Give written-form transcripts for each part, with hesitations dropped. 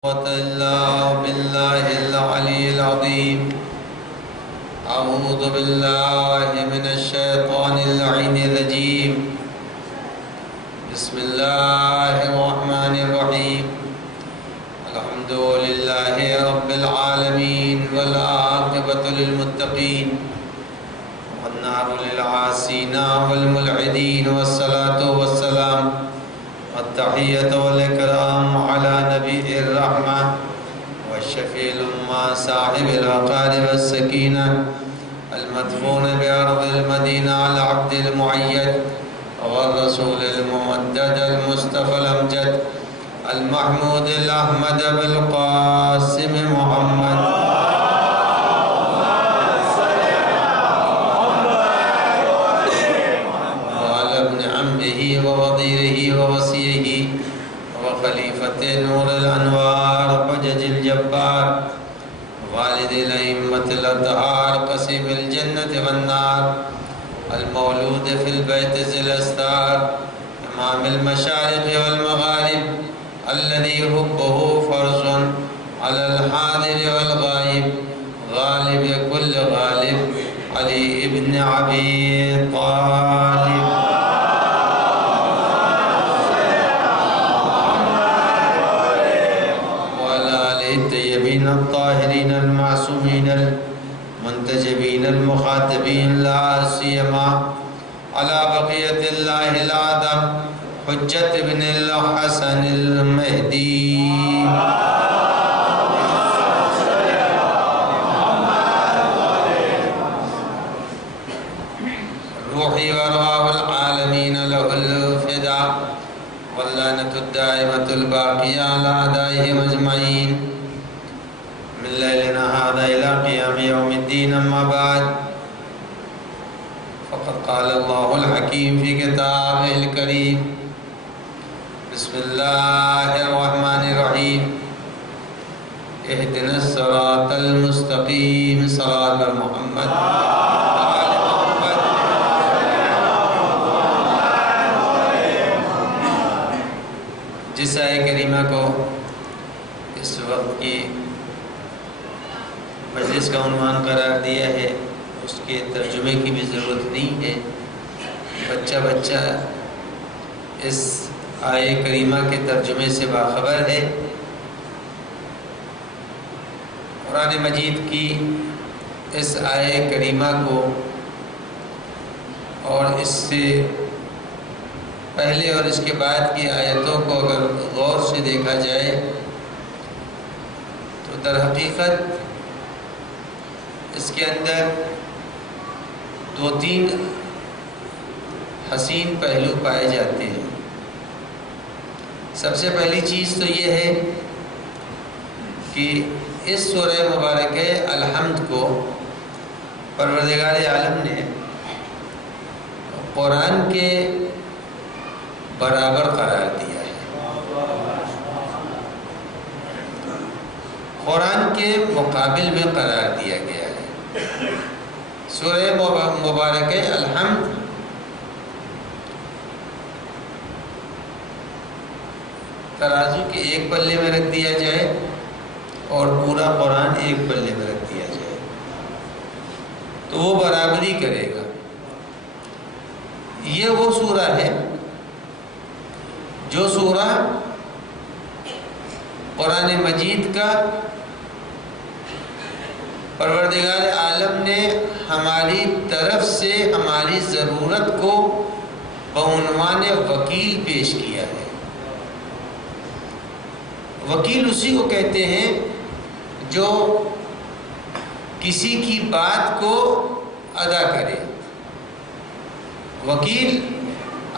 إلا بالله العلي العظيم. أعوذ بالله من الشيطان اللعين الرجيم. بسم الله الرحمن الرحيم. الحمد لله رب العالمين والعاقبة للمتقين والنار للعاصين والملعدين والصلاة والسلام التحية والإكرام على نبي الرحمة والشفيع الأمة صاحب الوقار والسكينة المدفون بأرض المدينة على عبد المعيد والرسول الممدد المصطفى الأمجد المحمود الأحمد بالقاسم محمد وعلى ابن عمه ووزيره ووصيه وخليفة نور الأنوار حجج الجبار والد الأئمة الأطهار قسيم الجنة والنار المولود في البيت ذي الأستار إمام المشارق والمغارب الذي حبه فرض على الحاضر والغائب غالب كل غالب علي ابن أبي طالب وعلى آله الطيبين الطاهرين المعصومين المنتجبين المخاطبين لا سيما على بقية الله الأعظم حجة ابن الحسن المهدي روحي وأرواح العالمين له الفداء واللعنة الدائمة الباقية على أعدائهم أجمعين من ليلنا هذا إلى قيام يوم الدين. أما بعد فقد قال الله الحكيم في كتابه الكريم بسم الله الرحمن الرحيم اهدنا الصراط المستقيم صراط محمد وآل محمد. جس آیت کریمہ کو اس وقت کی مجلس کا عنوان قرار دیا ہے اس کے ترجمے کی بھی ضرورت نہیں ہے. بچہ بچہ اس آیت کریمہ کے ترجمے سے باخبر ہے. قرآن مجید کی اس آیت کریمہ کو اور اس سے پہلے اور اس کے بعد کی آیتوں کو اگر غور سے دیکھا جائے تو در حقیقت اس کے اندر دو تین حسین پہلو پائے جاتے ہیں. سب سے پہلی چیز تو یہ ہے کہ اس سورہ مبارکہ الحمد کو پروردگار عالم نے قرآن کے برابر قرار دیا ہے. قرآن کے مقابل میں قرار دیا گیا ہے. سورہ مبارکہ الحمد ترازو کے ایک پلے میں رکھ دیا جائے اور پورا قرآن ایک پلے میں رکھ دیا جائے تو وہ برابری کرے گا. یہ وہ سورہ ہے جو سورہ قرآن مجید کا پروردگار عالم نے ہماری طرف سے ہماری ضرورت کو بعنوان وکیل پیش کیا ہے. وکیل اسی کو کہتے ہیں جو کسی کی بات کو ادا کرے. وکیل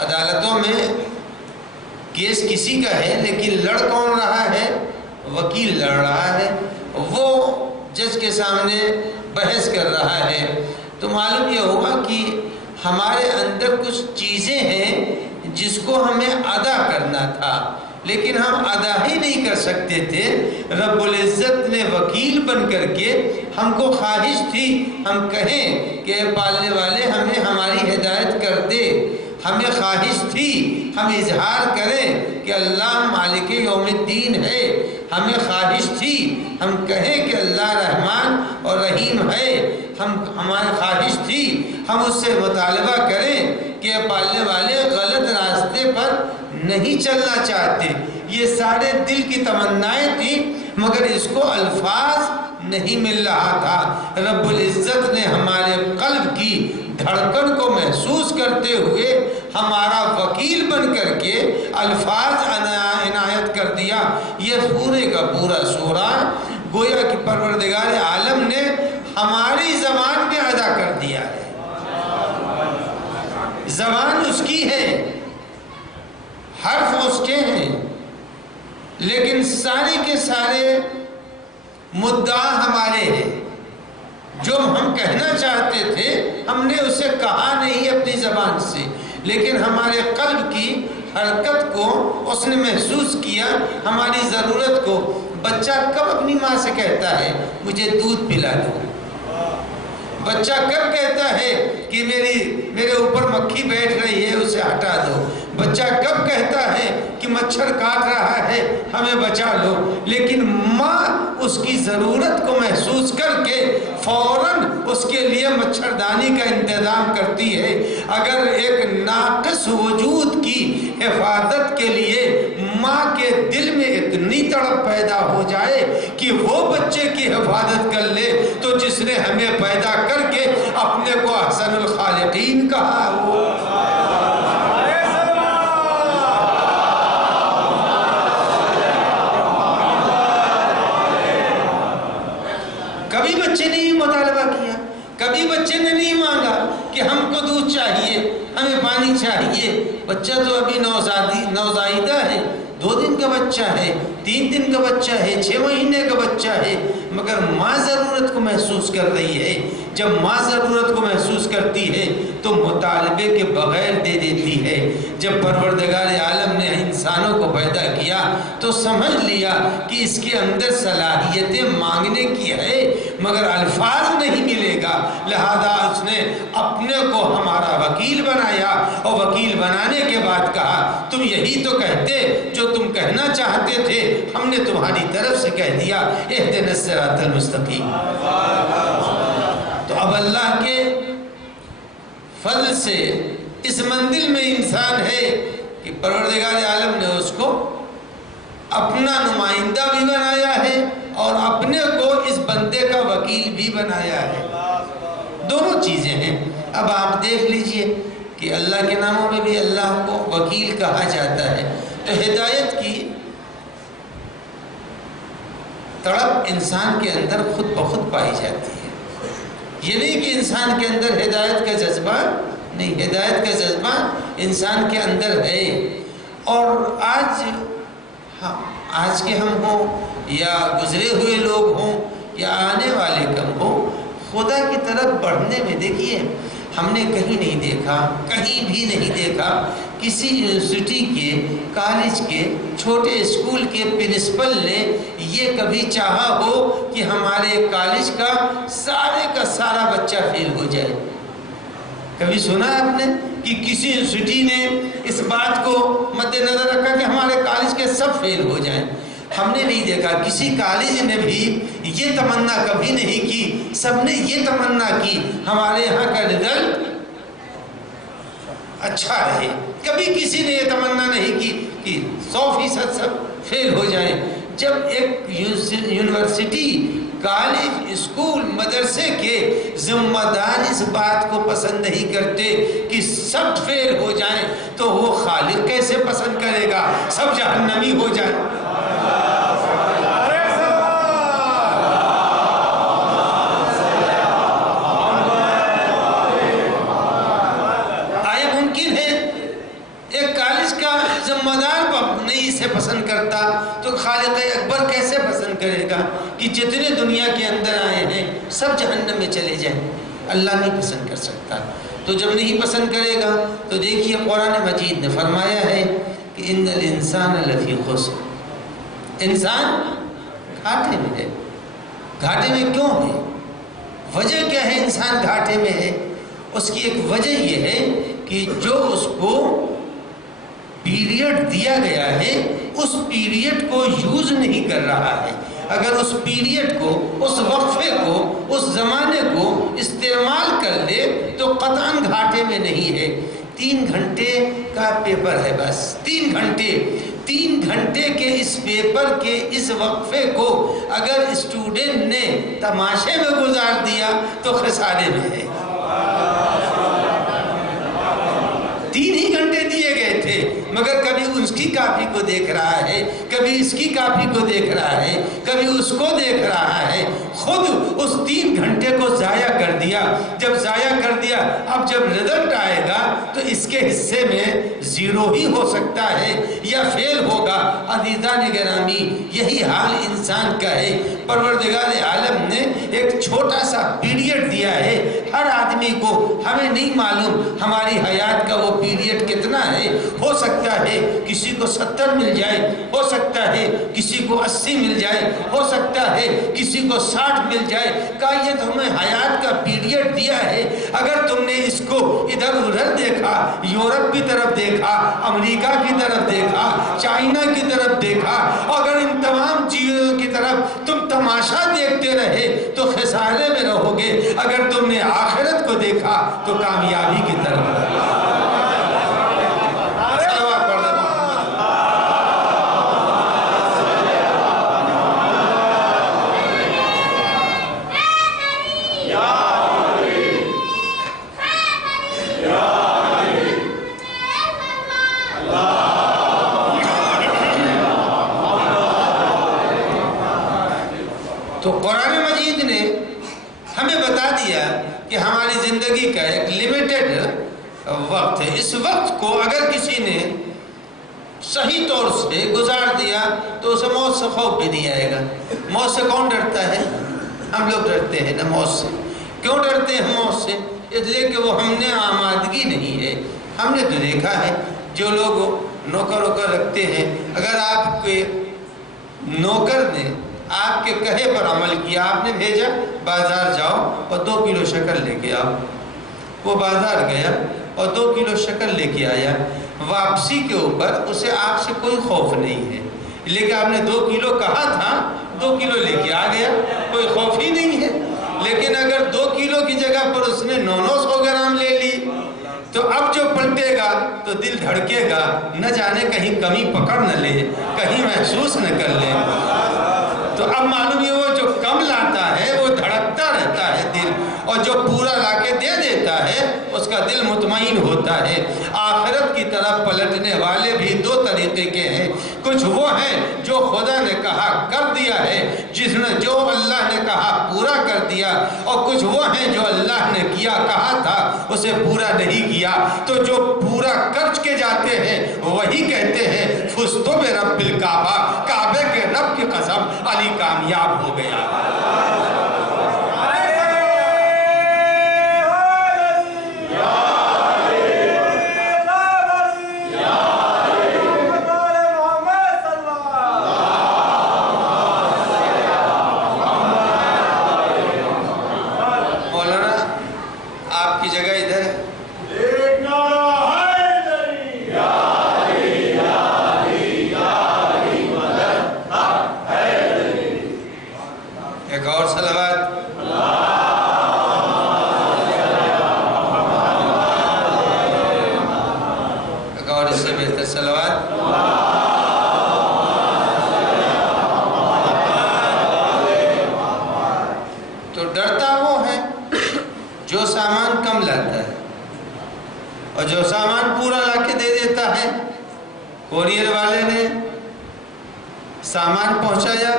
عدالتوں میں کیس کسی کا ہے لیکن لڑ کون رہا ہے؟ وکیل لڑ رہا ہے. وہ جج کے سامنے بحث کر رہا ہے. تو معلوم یہ ہوگا کہ ہمارے اندر کچھ چیزیں ہیں جس کو ہمیں ادا کرنا تھا لیکن ہم ادا ہی نہیں کر سکتے تھے. رب العزت نے وکیل بن کر کے ہم کو خواہش تھی ہم کہیں کہ پالنے والے ہمیں ہماری ہدایت کر دے. ہمیں خواہش تھی ہم اظہار کریں کہ اللہ مالک یوم الدین ہے، ہمیں خواہش تھی ہم کہیں کہ اللہ رحمان اور رحیم ہے، ہماری خواہش تھی ہم اس سے مطالبہ کریں کہ پالنے والے غلط راستے پر نہیں چلنا چاہتے. یہ سارے دل کی تمنائیں تھیں، مگر اس کو الفاظ نہیں مل رہا تھا. رب العزت نے ہمارے قلب کی دھڑکن کو محسوس کرتے ہوئے ہمارا وکیل بن کر کے الفاظ عنایت کر دیا. یہ پورے کا پورا سورہ گویا کہ پروردگار عالم نے ہماری زبان پہ ادا کر دیا ہے. زبان اس کی ہے، حرف اس کے ہیں، لیکن سارے کے سارے مدعا ہمارے ہیں. جو ہم کہنا چاہتے تھے ہم نے اسے کہا نہیں اپنی زبان سے، لیکن ہمارے قلب کی حرکت کو اس نے محسوس کیا، ہماری ضرورت کو. بچہ کب اپنی ماں سے کہتا ہے مجھے دودھ پلا دو؟ بچہ کب کہتا ہے کہ میرے اوپر مکھی بیٹھ رہی ہے اسے ہٹا دو؟ بچہ کب کہتا ہے کہ مچھر کاٹ رہا ہے ہمیں بچا لو؟ لیکن ماں اس کی ضرورت کو محسوس کر کے فوراً اس کے لیے مچھردانی کا انتظام کرتی ہے. اگر ایک ناقص وجود کی حفاظت کے لیے ماں کے دل میں اتنی تڑپ پیدا ہو جائے کہ وہ بچے کی حفاظت کر لے، تو جس نے ہمیں پیدا کر کے اپنے کو احسن الخالقین کہا وہ کبھی بچے نے یہ مطالبہ کیا، کبھی بچے نے نہیں مانگا کہ ہم کو دودھ چاہیے، ہمیں پانی چاہیے. بچہ تو ابھی نوزائیدہ ہے، 2 دن کا بچہ ہے، 3 دن کا بچہ ہے، 6 مہینے کا بچہ ہے، مگر ماں ضرورت کو محسوس کر رہی ہے. جب ماں ضرورت کو محسوس کرتی ہے تو مطالبے کے بغیر دے دیتی ہے. جب پروردگار عالم نے انسانوں کو پیدا کیا تو سمجھ لیا کہ اس کے اندر صلاحیتیں مانگنے کی ہے، مگر الفاظ نہیں ملے گا. لہذا اس نے اپنے کو ہمارا وکیل بنایا، اور وکیل بنانے کے بعد کہا تم یہی تو کہتے جو تم کہنا چاہتے تھے، ہم نے تمہاری طرف سے کہہ دیا اہدنا الصراط المستقیم. تو اب اللہ کے فضل سے اس منزل میں انسان ہے کہ پروردگار عالم نے اس کو اپنا نمائندہ بھی بنایا ہے اور اپنے کو اس بندے کا وکیل بھی بنایا ہے. دونوں چیزیں ہیں. اب آپ دیکھ لیجئے کہ اللہ کے ناموں میں بھی اللہ کو وکیل کہا جاتا ہے. تو ہدایت کی تڑپ انسان کے اندر خود بخود پائی جاتی ہے. یہ نہیں کہ انسان کے اندر ہدایت کا جذبہ نہیں، ہدایت کا جذبہ انسان کے اندر ہے. اور آج کے ہم ہوں یا گزرے ہوئے لوگ ہوں یا آنے والے کم ہوں، خدا کی طرف بڑھنے میں دیکھیے ہم نے کہیں نہیں دیکھا، کہیں بھی نہیں دیکھا کسی یونیورسٹی کے، کالج کے، چھوٹے اسکول کے پرنسپل نے یہ کبھی چاہا ہو کہ ہمارے کالج کا سارا بچہ فیل ہو جائے. کبھی سنا آپ نے کہ کسی یونیورسٹی نے اس بات کو مد نظر رکھا کہ ہمارے کالج کے سب فیل ہو جائیں؟ ہم نے نہیں دیکھا. کسی کالج نے بھی یہ تمنا کبھی نہیں کی. سب نے یہ تمنا کی ہمارے یہاں کا رزلٹ اچھا رہے. کبھی کسی نے یہ تمنا نہیں کی کہ 100% سب فیل ہو جائیں. جب ایک یونیورسٹی، کالج، اسکول، مدرسے کے ذمہ دار اس بات کو پسند نہیں کرتے کہ سب فیل ہو جائیں، تو وہ خالق کیسے پسند کرے گا سب جہنمی ہو جائیں؟ آیا ممکن ہے ایک کالج کا ذمہ دار نہیں اسے پسند کرتا تو خالق اکبر کیسے پسند کرے گا کہ جتنے دنیا کے اندر آئے ہیں سب جہنم میں چلے جائیں؟ اللہ نہیں پسند کر سکتا. تو جب نہیں پسند کرے گا تو دیکھیے قرآن مجید نے فرمایا ہے کہ ان الانسان لفی خسر، انسان گھاٹے میں ہے. گھاٹے میں کیوں ہے؟ وجہ کیا ہے انسان گھاٹے میں ہے؟ اس کی ایک وجہ یہ ہے کہ جو اس کو پیریڈ دیا گیا ہے اس پیریڈ کو یوز نہیں کر رہا ہے. اگر اس پیریڈ کو، اس وقفے کو، اس زمانے کو استعمال کر لے تو قطعاً گھاٹے میں نہیں ہے. 3 گھنٹے کا پیپر ہے، بس 3 گھنٹے. 3 گھنٹے کے اس پیپر کے اس وقفے کو اگر اسٹوڈنٹ نے تماشے میں گزار دیا تو خسارے میں ہے. 3 ہی گھنٹے دیے گئے تھے، مگر کبھی اس کی کاپی کو دیکھ رہا ہے، کبھی اس کی کاپی کو دیکھ رہا ہے، کبھی اس کو دیکھ رہا ہے. خود اس 3 گھنٹے کو ضائع کر دیا. جب ضائع کر دیا، اب جب رزلٹ آئے گا تو اس کے حصے میں 0 ہی ہو سکتا ہے یا فیل ہوگا. عزیزان گرامی، یہی حال انسان کا ہے. پروردگار عالم نے ایک چھوٹا سا پیریڈ دیا ہے ہر آدمی کو. ہمیں نہیں معلوم ہماری حیات کا وہ پیریڈ کتنا ہے. ہو سکتا ہے کسی کو 70 مل جائے، ہو سکتا ہے کسی کو 80 مل جائے، ہو سکتا ہے کسی کو 60 مل جائے. کہا یہ تمہیں حیات کا پیریڈ دیا ہے، اگر تم نے اس کو ادھر ادھر دیکھا، یورپ کی طرف دیکھا، امریکہ کی طرف دیکھا، چائنا کی طرف دیکھا، اگر ان تمام چیزوں کی طرف تم تماشا دیکھتے رہے تو خسارے میں رہو گے. اگر تم نے آخرت کو دیکھا تو کامیابی کی طرف. تو قرآن مجید نے ہمیں بتا دیا کہ ہماری زندگی کا ایک لیمیٹڈ وقت ہے. اس وقت کو اگر کسی نے صحیح طور سے گزار دیا تو اسے موت سے خوف بھی نہیں آئے گا. موت سے کون ڈرتا ہے؟ ہم لوگ ڈرتے ہیں نا موت سے. کیوں ڈرتے ہیں موت سے؟ اس لیے کہ وہ ہم نے آمادگی نہیں ہے. ہم نے تو دیکھا ہے جو لوگ نوکر ووکر رکھتے ہیں، اگر آپ کے نوکر نے آپ کے کہے پر عمل کیا، آپ نے بھیجا بازار جاؤ اور 2 کلو شکر لے کے آؤ، وہ بازار گیا اور 2 کلو شکر لے کے آیا. واپسی کے اوپر اسے آپ سے کوئی خوف نہیں ہے، لیکن آپ نے 2 کلو کہا تھا، 2 کلو لے کے آ گیا، کوئی خوف ہی نہیں ہے. لیکن اگر 2 کلو کی جگہ پر اس نے 900 گرام لے لی تو اب جو پلٹے گا تو دل دھڑکے گا، نہ جانے کہیں کمی پکڑ نہ لے، کہیں محسوس نہ کر لے. تو اب معلوم ہے وہ جو کم لاتا ہے وہ دھڑکتا رہتا ہے دل، اور جو پورا لا کے دے دیتا ہے اس کا دل مطمئن ہوتا ہے. آخرت کی طرف پلٹنے والے بھی 2 طریقے کے ہیں. کچھ وہ ہیں جو خدا نے کہا کر دیا ہے، جس نے جو اللہ نے کہا پورا کر دیا، اور کچھ وہ ہیں جو اللہ نے کیا کہا تھا اسے پورا نہیں کیا. تو جو پورا کر کے جاتے ہیں وہی کہتے ہیں فزتو برب الکعبہ، کعبے کے رب کی قسم علی کامیاب ہو گیا. اور جو سامان پورا لا کے دے دیتا ہے. کوریئر والے نے سامان پہنچایا،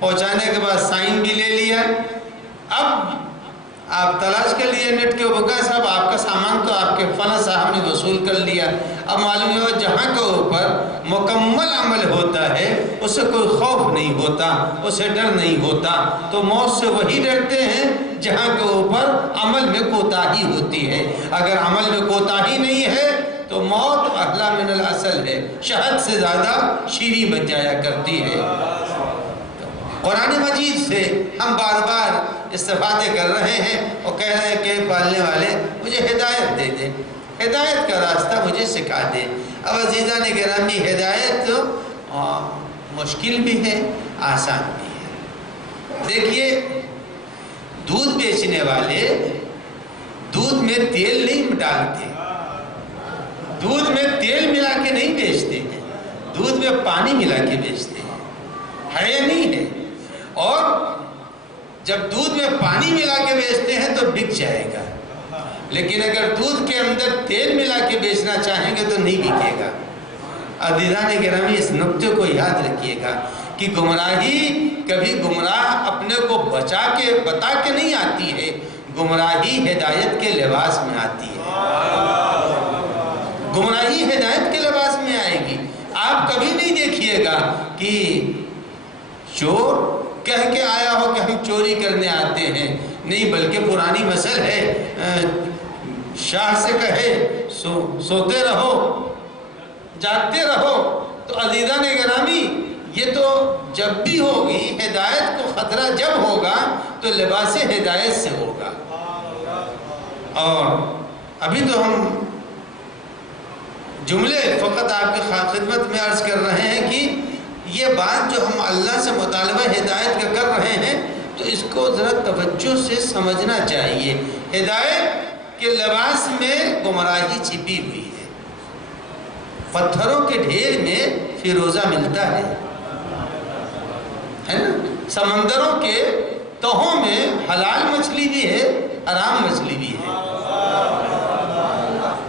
پہنچانے کے بعد سائن بھی لے لیا. اب آپ تلاش کر لیے نیٹ کے اوپر، صاحب آپ کا سامان تو آپ کے فلاں صاحب نے وصول کر لیا. اب معلوم ہے جہاں کے اوپر مکمل عمل ہوتا ہے اسے کوئی خوف نہیں ہوتا، اسے ڈر نہیں ہوتا. تو موت سے وہی ڈرتے ہیں جہاں کے اوپر عمل میں کوتاہی ہوتی ہے. اگر عمل میں کوتاہی نہیں ہے تو موت احلی من الاصل ہے، شہد سے زیادہ شیریں بن جایا کرتی ہے. قرآن مجید سے ہم بار بار استفادے کر رہے ہیں اور کہہ رہے ہیں کہ پالنے والے مجھے ہدایت دے دیں. ہدایت کا راستہ مجھے سکھا دے۔ اب عزیزان گرامی، ہدایت مشکل بھی ہے، آسان بھی ہے۔ دیکھیے، دودھ بیچنے والے دودھ میں تیل نہیں ڈالتے، دودھ میں تیل ملا کے نہیں بیچتے ہیں، دودھ میں پانی ملا کے بیچتے ہیں، ہے یا نہیں ہے؟ اور جب دودھ میں پانی ملا کے بیچتے ہیں تو بک جائے گا، لیکن اگر دودھ کے اندر تیل ملا کے بیچنا چاہیں گے تو نہیں بکے گا۔ عزیزان گرامی، اس نقطے کو یاد رکھیے گا کہ گمراہی کبھی گمراہ اپنے کو بچا کے بتا کے نہیں آتی ہے، گمراہی ہدایت کے لباس میں آتی ہے، گمراہی ہدایت کے لباس میں آئے گی۔ آپ کبھی نہیں دیکھیے گا کہ چور کہہ کے آیا ہو کہ ہم چوری کرنے آتے ہیں، نہیں، بلکہ پرانی مثل ہے، شاہ سے کہے سوتے رہو جاگتے رہو۔ تو عزیزان گرامی، یہ تو جب بھی ہوگی، ہدایت کو خطرہ جب ہوگا تو لباس ہدایت سے ہوگا۔ اور ابھی تو ہم جملے فقط آپ کی خدمت میں عرض کر رہے ہیں کہ یہ بات جو ہم اللہ سے مطالبہ ہدایت کا کر رہے ہیں تو اس کو ذرا توجہ سے سمجھنا چاہیے۔ ہدایت کے لباس میں گمراہی چھپی ہوئی ہے۔ پتھروں کے ڈھیر میں فیروزہ ملتا ہے نا؟ سمندروں کے تہوں میں حلال مچھلی بھی ہے، حرام مچھلی بھی ہے۔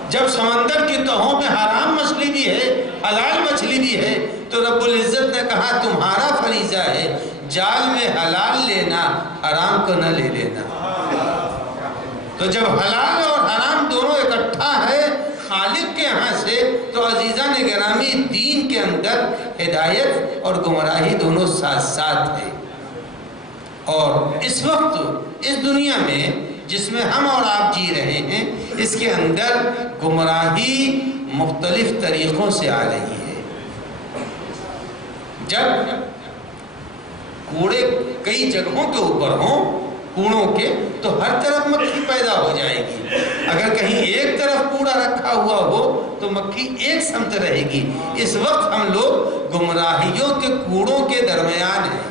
جب سمندر کی تہوں میں حرام مچھلی بھی ہے، حلال مچھلی بھی ہے، تو رب العزت نے کہا تمہارا فریضہ ہے جال میں حلال لینا، حرام کو نہ لے لینا۔ تو جب حلال اور حرام دونوں اکٹھا ہے خالق کے ہاں سے، تو عزیزان گرامی، دین کے اندر ہدایت اور گمراہی دونوں ساتھ ساتھ ہے۔ اور اس وقت اس دنیا میں جس میں ہم اور آپ جی رہے ہیں، اس کے اندر گمراہی مختلف طریقوں سے آ رہی ہے۔ جب کوڑے کئی جگہوں کے اوپر ہوں، کوڑوں کے، تو ہر طرف مکھی پیدا ہو جائے گی۔ اگر کہیں ایک طرف کوڑا رکھا ہوا ہو تو مکھی ایک سمت رہے گی۔ اس وقت ہم لوگ گمراہیوں کے کوڑوں کے درمیان ہیں۔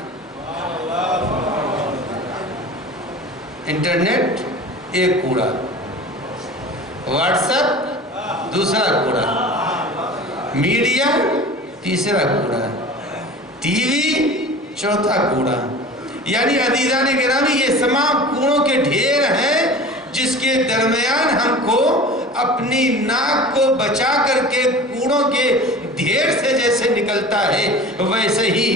انٹرنیٹ ایک کوڑا، واٹس ایپ دوسرا کوڑا، میڈیا تیسرا کوڑا، ٹی وی چوتھا کوڑا۔ یعنی عزیزان گرامی، یہ تمام کوڑوں کے ڈھیر ہیں جس کے درمیان ہم کو اپنی ناک کو بچا کر کے کوڑوں کے ڈھیر سے جیسے نکلتا ہے، ویسے ہی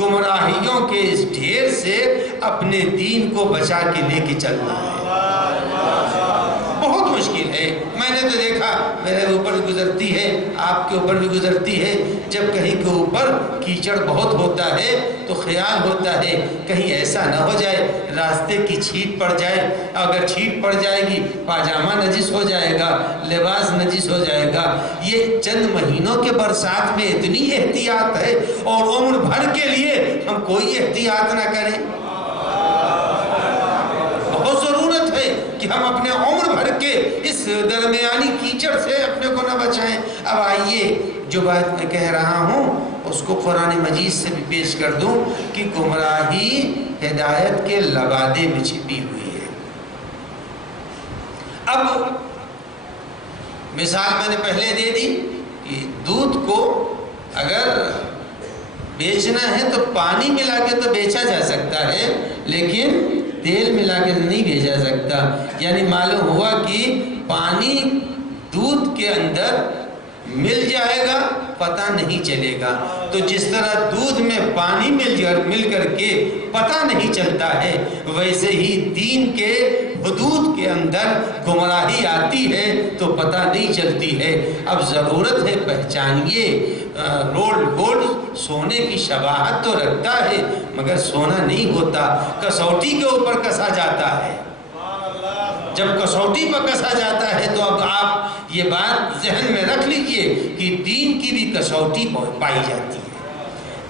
گمراہیوں کے اس ڈھیر سے اپنے دین کو بچا کے لے کے چلنا ہے۔ بہت مشکل ہے۔ میں نے تو دیکھا، میرے اوپر بھی گزرتی ہے، آپ کے اوپر بھی گزرتی ہے، جب کہیں کے اوپر کیچڑ بہت ہوتا ہے تو خیال ہوتا ہے کہیں ایسا نہ ہو جائے راستے کی چھیٹ پڑ جائے۔ اگر چھیٹ پڑ جائے گی، پاجامہ نجس ہو جائے گا، لباس نجس ہو جائے گا۔ یہ چند مہینوں کے برسات میں اتنی احتیاط ہے، اور عمر بھر کے لیے ہم کوئی احتیاط نہ کریں۔ بہت ضرورت ہے کہ ہم اپنے عمر بھر کے اس درمیانی کیچڑ سے اپنے کو نہ بچائیں۔ اب آئیے، جو بات میں کہہ رہا ہوں اس کو قرآن مجید سے بھی پیش کر دوں کہ گمراہی ہدایت کے لبادے میں چھپی ہوئی ہے۔ اب مثال میں نے پہلے دے دی کہ دودھ کو اگر بیچنا ہے تو پانی ملا کے تو بیچا جا سکتا ہے، لیکن تیل ملا کے نہیں بیچا سکتا۔ یعنی معلوم ہوا کہ پانی دودھ کے اندر مل جائے گا، پتہ نہیں چلے گا۔ تو جس طرح دودھ میں پانی مل کر کے پتہ نہیں چلتا ہے، ویسے ہی دین کے حدود کے اندر گمراہی آتی ہے تو پتہ نہیں چلتی ہے۔ اب ضرورت ہے پہچانیے۔ رولڈ گولڈ سونے کی شباہت تو رکھتا ہے مگر سونا نہیں ہوتا، کسوٹی کے اوپر کسا جاتا ہے۔ جب کسوٹی پر کسا جاتا ہے تو اب آپ یہ بات ذہن میں رکھ لیجئے کہ دین کی بھی کسوٹی پائی جاتی ہے۔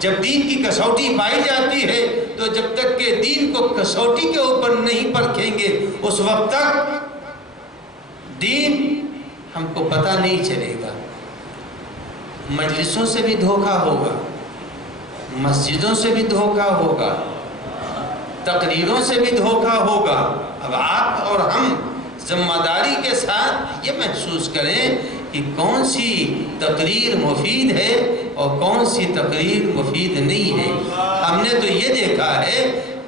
جب دین کی کسوٹی پائی جاتی ہے تو جب تک کہ دین کو کسوٹی کے اوپر نہیں پرکھیں گے، اس وقت تک دین ہم کو پتہ نہیں چلے گا۔ مجلسوں سے بھی دھوکہ ہوگا، مسجدوں سے بھی دھوکہ ہوگا، تقریروں سے بھی دھوکہ ہوگا۔ اب آپ اور ہم ذمہ داری کے ساتھ یہ محسوس کریں کہ کون سی تقریر مفید ہے اور کون سی تقریر مفید نہیں ہے۔ ہم نے تو یہ دیکھا ہے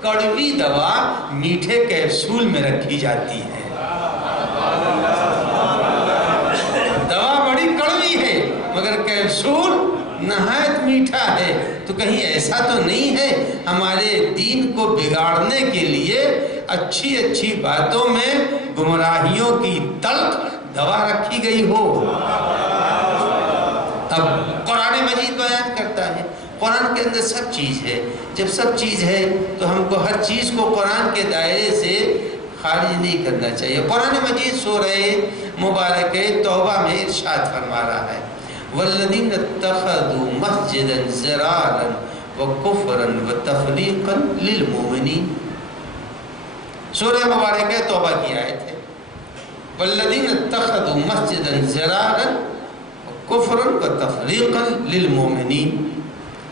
کڑوی دوا میٹھے کیپسول میں رکھی جاتی ہے، دوا بڑی کڑوی ہے مگر کیپسول نہایت میٹھا ہے۔ تو کہیں ایسا تو نہیں ہے ہمارے دین کو بگاڑنے کے لیے اچھی اچھی باتوں میں گمراہیوں کی تلخ دوا رکھی گئی ہو؟ اب قرآن مجید بیان کرتا ہے، قرآن کے اندر سب چیز ہے۔ جب سب چیز ہے تو ہم کو ہر چیز کو قرآن کے دائرے سے خارج نہیں کرنا چاہیے۔ قرآن مجید سورہ مبارکہ توبہ میں ارشاد فرما رہا ہے والذین اتخذوا مسجدا ضرارا وکفرا وتفریقا للمؤمنین۔ سورہ مبارکہ توبہ کی آیت ہے، والذین اتخذوا مسجدا ضرارا وکفرا وتفریقا للمؤمنین۔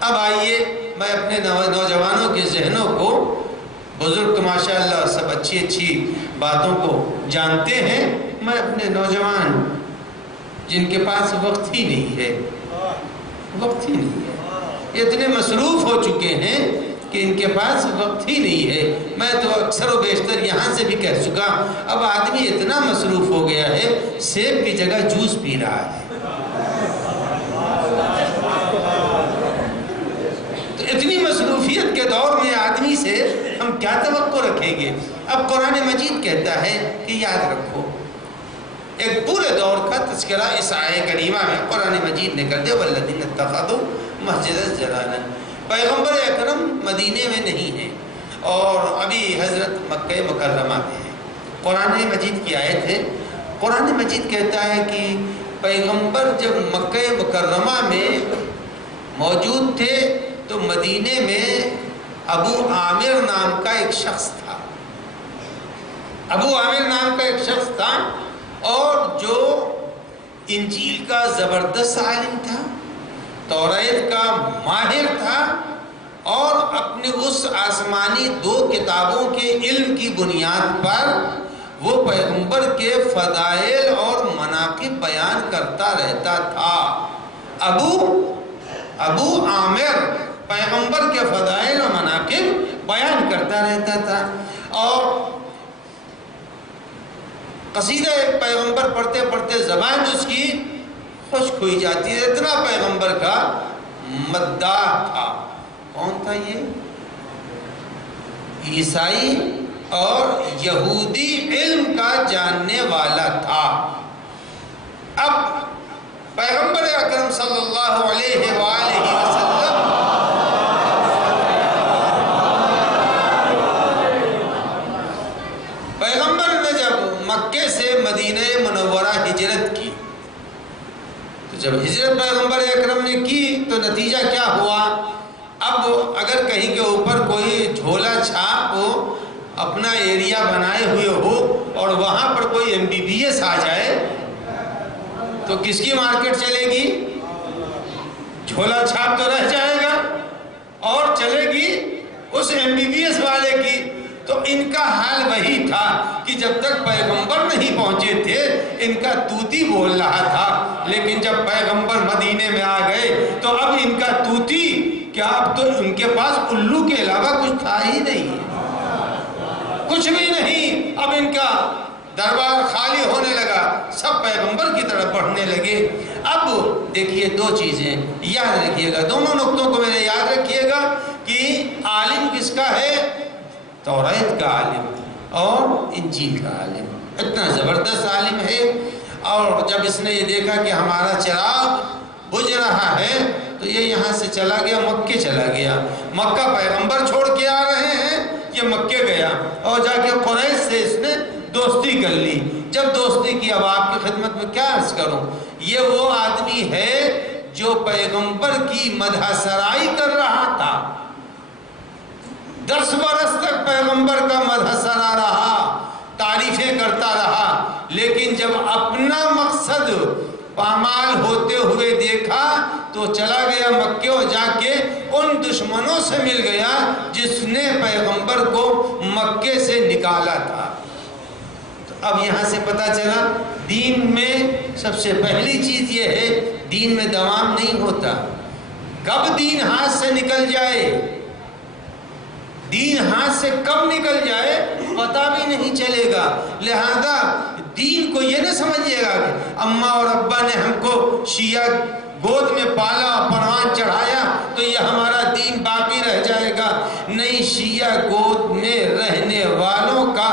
اب آئیے میں اپنے نوجوانوں کے ذہنوں کو، بزرگ ماشاءاللہ سب اچھی اچھی باتوں کو جانتے ہیں، میں اپنے نوجوان جن کے پاس وقت ہی نہیں ہے، وقت ہی نہیں ہے، اتنے مصروف ہو چکے ہیں کہ ان کے پاس وقت ہی نہیں ہے۔ میں تو اکثر و بیشتر یہاں سے بھی کہہ چکا، اب آدمی اتنا مصروف ہو گیا ہے سیب کی جگہ جوس پی رہا ہے۔ تو اتنی مصروفیت کے دور میں آدمی سے ہم کیا توقع رکھیں گے؟ اب قرآن مجید کہتا ہے کہ یاد رکھو، ایک پورے دور کا تذکرہ اس آیہ کریمہ میں قرآن مجید نے کر دیا والذین اتخذوا مسجدا ضرارا۔ پیغمبر اکرم مدینے میں نہیں ہیں اور ابھی حضرت مکہ مکرمہ میں ہیں۔ قرآن مجید کی آیت ہے، قرآن مجید کہتا ہے کہ پیغمبر جب مکہ مکرمہ میں موجود تھے تو مدینے میں ابو عامر نام کا ایک شخص تھا، ابو عامر نام کا ایک شخص تھا اور جو انجیل کا زبردست عالم تھا، توریت کا ماہر تھا، اور اپنے اس آسمانی 2 کتابوں کے علم کی بنیاد پر وہ پیغمبر کے فضائل اور مناقب بیان کرتا رہتا تھا۔ ابو عامر پیغمبر کے فضائل اور مناقب بیان کرتا رہتا تھا اور قصیدہ پیغمبر پڑھتے پڑھتے زبان اس کی خشک ہوئی جاتی ہے، اتنا پیغمبر کا مداح تھا۔ کون تھا یہ؟ عیسائی اور یہودی علم کا جاننے والا تھا۔ اب پیغمبر اکرم صلی اللہ علیہ وآلہ وسلم پیغمبر نے جب مکے سے مدینہ منورہ ہجرت کی تو جب ہجرت پیغمبر اکرم نے کی تو نتیجہ کیا ہوا؟ اب اگر کہیں کے اوپر کوئی جھولا چھاپ ہو، اپنا ایریا بنائے ہوئے ہو اور وہاں پر کوئی MBBS آ جائے تو کس کی مارکیٹ چلے گی؟ جھولا چھاپ تو رہ جائے گا اور چلے گی اس MBBS والے کی۔ تو ان کا حال وہی تھا کہ جب تک پیغمبر نہیں پہنچے تھے ان کا توتی بول رہا تھا، لیکن جب پیغمبر مدینے میں آ گئے تو اب ان کا توتی کیا، اب تو ان کے پاس الو کے علاوہ کچھ تھا ہی نہیں، کچھ بھی نہیں۔ اب ان کا دربار خالی ہونے لگا، سب پیغمبر کی طرف بڑھنے لگے۔ اب دیکھیے 2 چیزیں یاد رکھیے گا، دونوں نقطوں کو میرے یاد رکھیے گا کہ عالم کس کا ہے؟ توریت کا عالم اور انجیل کا عالم، اتنا زبردست عالم ہے۔ اور جب اس نے یہ دیکھا کہ ہمارا چراغ بجھ رہا ہے تو یہ یہاں سے چلا گیا، مکے چلا گیا۔ مکہ پیغمبر چھوڑ کے آ رہے ہیں، یہ مکے گیا اور جا کے قریش سے اس نے دوستی کر لی۔ جب دوستی کی، اب آپ کی خدمت میں کیا عرض کروں، یہ وہ آدمی ہے جو پیغمبر کی مدح سرائی کر رہا تھا، 10 برس تک پیغمبر کا مدح سرا رہا، تعریفیں کرتا رہا، لیکن جب اپنا مقصد پامال ہوتے ہوئے دیکھا تو چلا گیا مکے اور جا کے ان دشمنوں سے مل گیا جس نے پیغمبر کو مکے سے نکالا تھا۔ تو اب یہاں سے پتہ چلا دین میں سب سے پہلی چیز یہ ہے، دین میں دوام نہیں ہوتا۔ کب دین ہاتھ سے نکل جائے، دین ہاتھ سے کب نکل جائے پتہ بھی نہیں چلے گا۔ لہذا دین کو یہ نہ سمجھیے گا کہ اماں اور ابا نے ہم کو شیعہ گود میں پالا، پروان چڑھایا تو یہ ہمارا دین باقی رہ جائے گا۔ نہیں، شیعہ گود میں رہنے والوں کا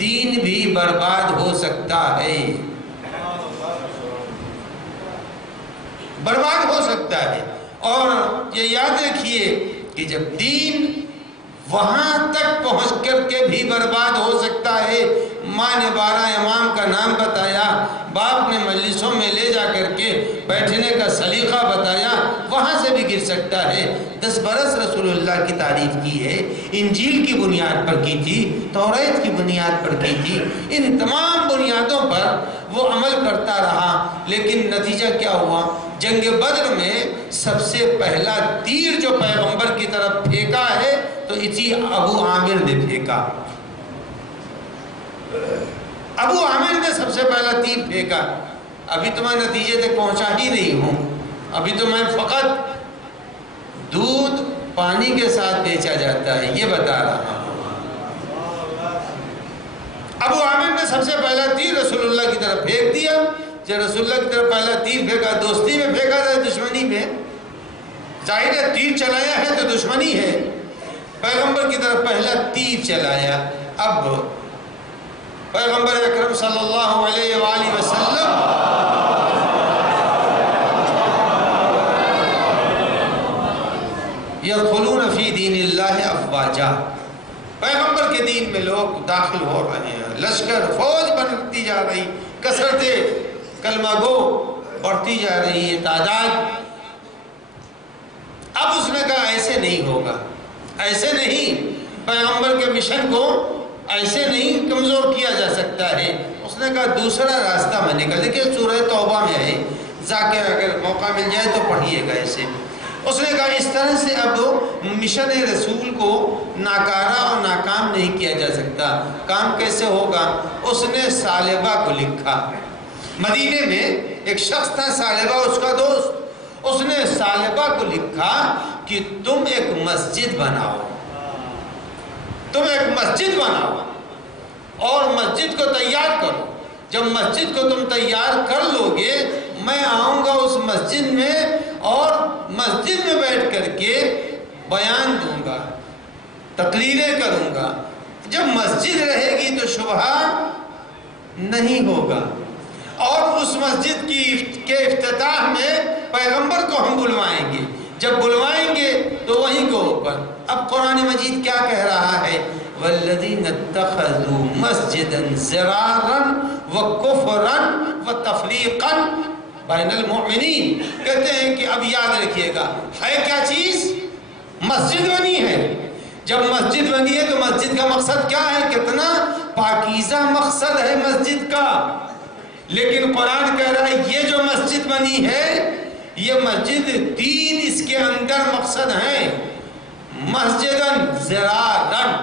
دین بھی برباد ہو سکتا ہے، برباد ہو سکتا ہے۔ اور یہ یاد رکھیے کہ جب دین وہاں تک پہنچ کر کے بھی برباد ہو سکتا ہے، ماں نے 12 امام کا نام بتایا، باپ نے مجلسوں میں لے جا کر کے بیٹھنے کا سلیقہ بتایا، وہاں سے بھی گر سکتا ہے۔ 10 برس رسول اللہ کی تعریف کی ہے، انجیل کی بنیاد پر کی تھی، توریت کی بنیاد پر کی تھی، ان تمام بنیادوں پر وہ عمل کرتا رہا، لیکن نتیجہ کیا ہوا؟ جنگ بدر میں سب سے پہلا تیر جو پیغمبر کی طرف پھینکا ہے تو اسی ابو عامر نے پھینکا۔ ابو عامر نے سب سے پہلا تیر پھینکا۔ ابھی تو میں نتیجے تک پہنچا ہی نہیں ہوں، ابھی تو میں فقط دودھ پانی کے ساتھ بیچا جاتا ہے یہ بتا رہا ہوں۔ ابو عامر نے سب سے پہلا تیر رسول اللہ کی طرف پھینک دیا۔ جب رسول اللہ کی طرف پہلا تیر پھینکا، دوستی میں پھینکا تھا دشمنی میں؟ ظاہر ہے تیر چلایا ہے تو دشمنی ہے۔ پیغمبر کی طرف پہلا تیر چلایا۔ اب پیغمبر اکرم صلی اللہ علیہ وآلہ وسلم یدخلون فی دین اللہ افواجا، پیغمبر کے دین میں لوگ داخل ہو رہے ہیں، لشکر فوج بنتی جا رہی، کثرت کلمہ گو بڑھتی جا رہی ہے، تعداد۔ اب اس نے کہا ایسے نہیں ہوگا، ایسے نہیں، پیغمبر کے مشن کو ایسے نہیں کمزور کیا جا سکتا ہے۔ اس نے کہا دوسرا راستہ میں نکل، دیکھیں سورہ توبہ میں ہے، ذاکر اگر موقع مل جائے تو پڑھیے گا اسے۔ اس نے کہا اس طرح سے اب مشن رسول کو ناکارہ اور ناکام نہیں کیا جا سکتا، کام کیسے ہوگا؟ اس نے ثعلبہ کو لکھا، مدینے میں ایک شخص تھا ثعلبہ اس کا دوست، اس نے ثعلبہ کو لکھا کہ تم ایک مسجد بناؤ، تم ایک مسجد بناؤ اور مسجد کو تیار کرو۔ جب مسجد کو تم تیار کر لو گے میں آؤں گا اس مسجد میں اور مسجد میں بیٹھ کر کے بیان دوں گا، تقریریں کروں گا۔ جب مسجد رہے گی تو شبہہ نہیں ہوگا، اور اس مسجد کے افتتاح میں پیغمبر کو ہم بلوائیں گے، جب بلوائیں گے تو وہیں کو اوپر۔ اب قرآن مجید کیا کہہ رہا ہے؟ وَالَّذِينَ اتَّخَذُوا مَسْجِدًا زِرَارًا وَكُفْرًا وَتَفْرِيقًا بین المؤمنین۔ کہتے ہیں کہ اب یاد رکھیے گا ہے کیا چیز؟ مسجد بنی ہے۔ جب مسجد بنی ہے تو مسجد کا مقصد کیا ہے؟ کتنا پاکیزہ مقصد ہے مسجد کا، لیکن قرآن کہہ رہا ہے یہ جو مسجد بنی ہے یہ مسجد تین اس کے اندر مقصد ہیں۔ مسجداً زراراً،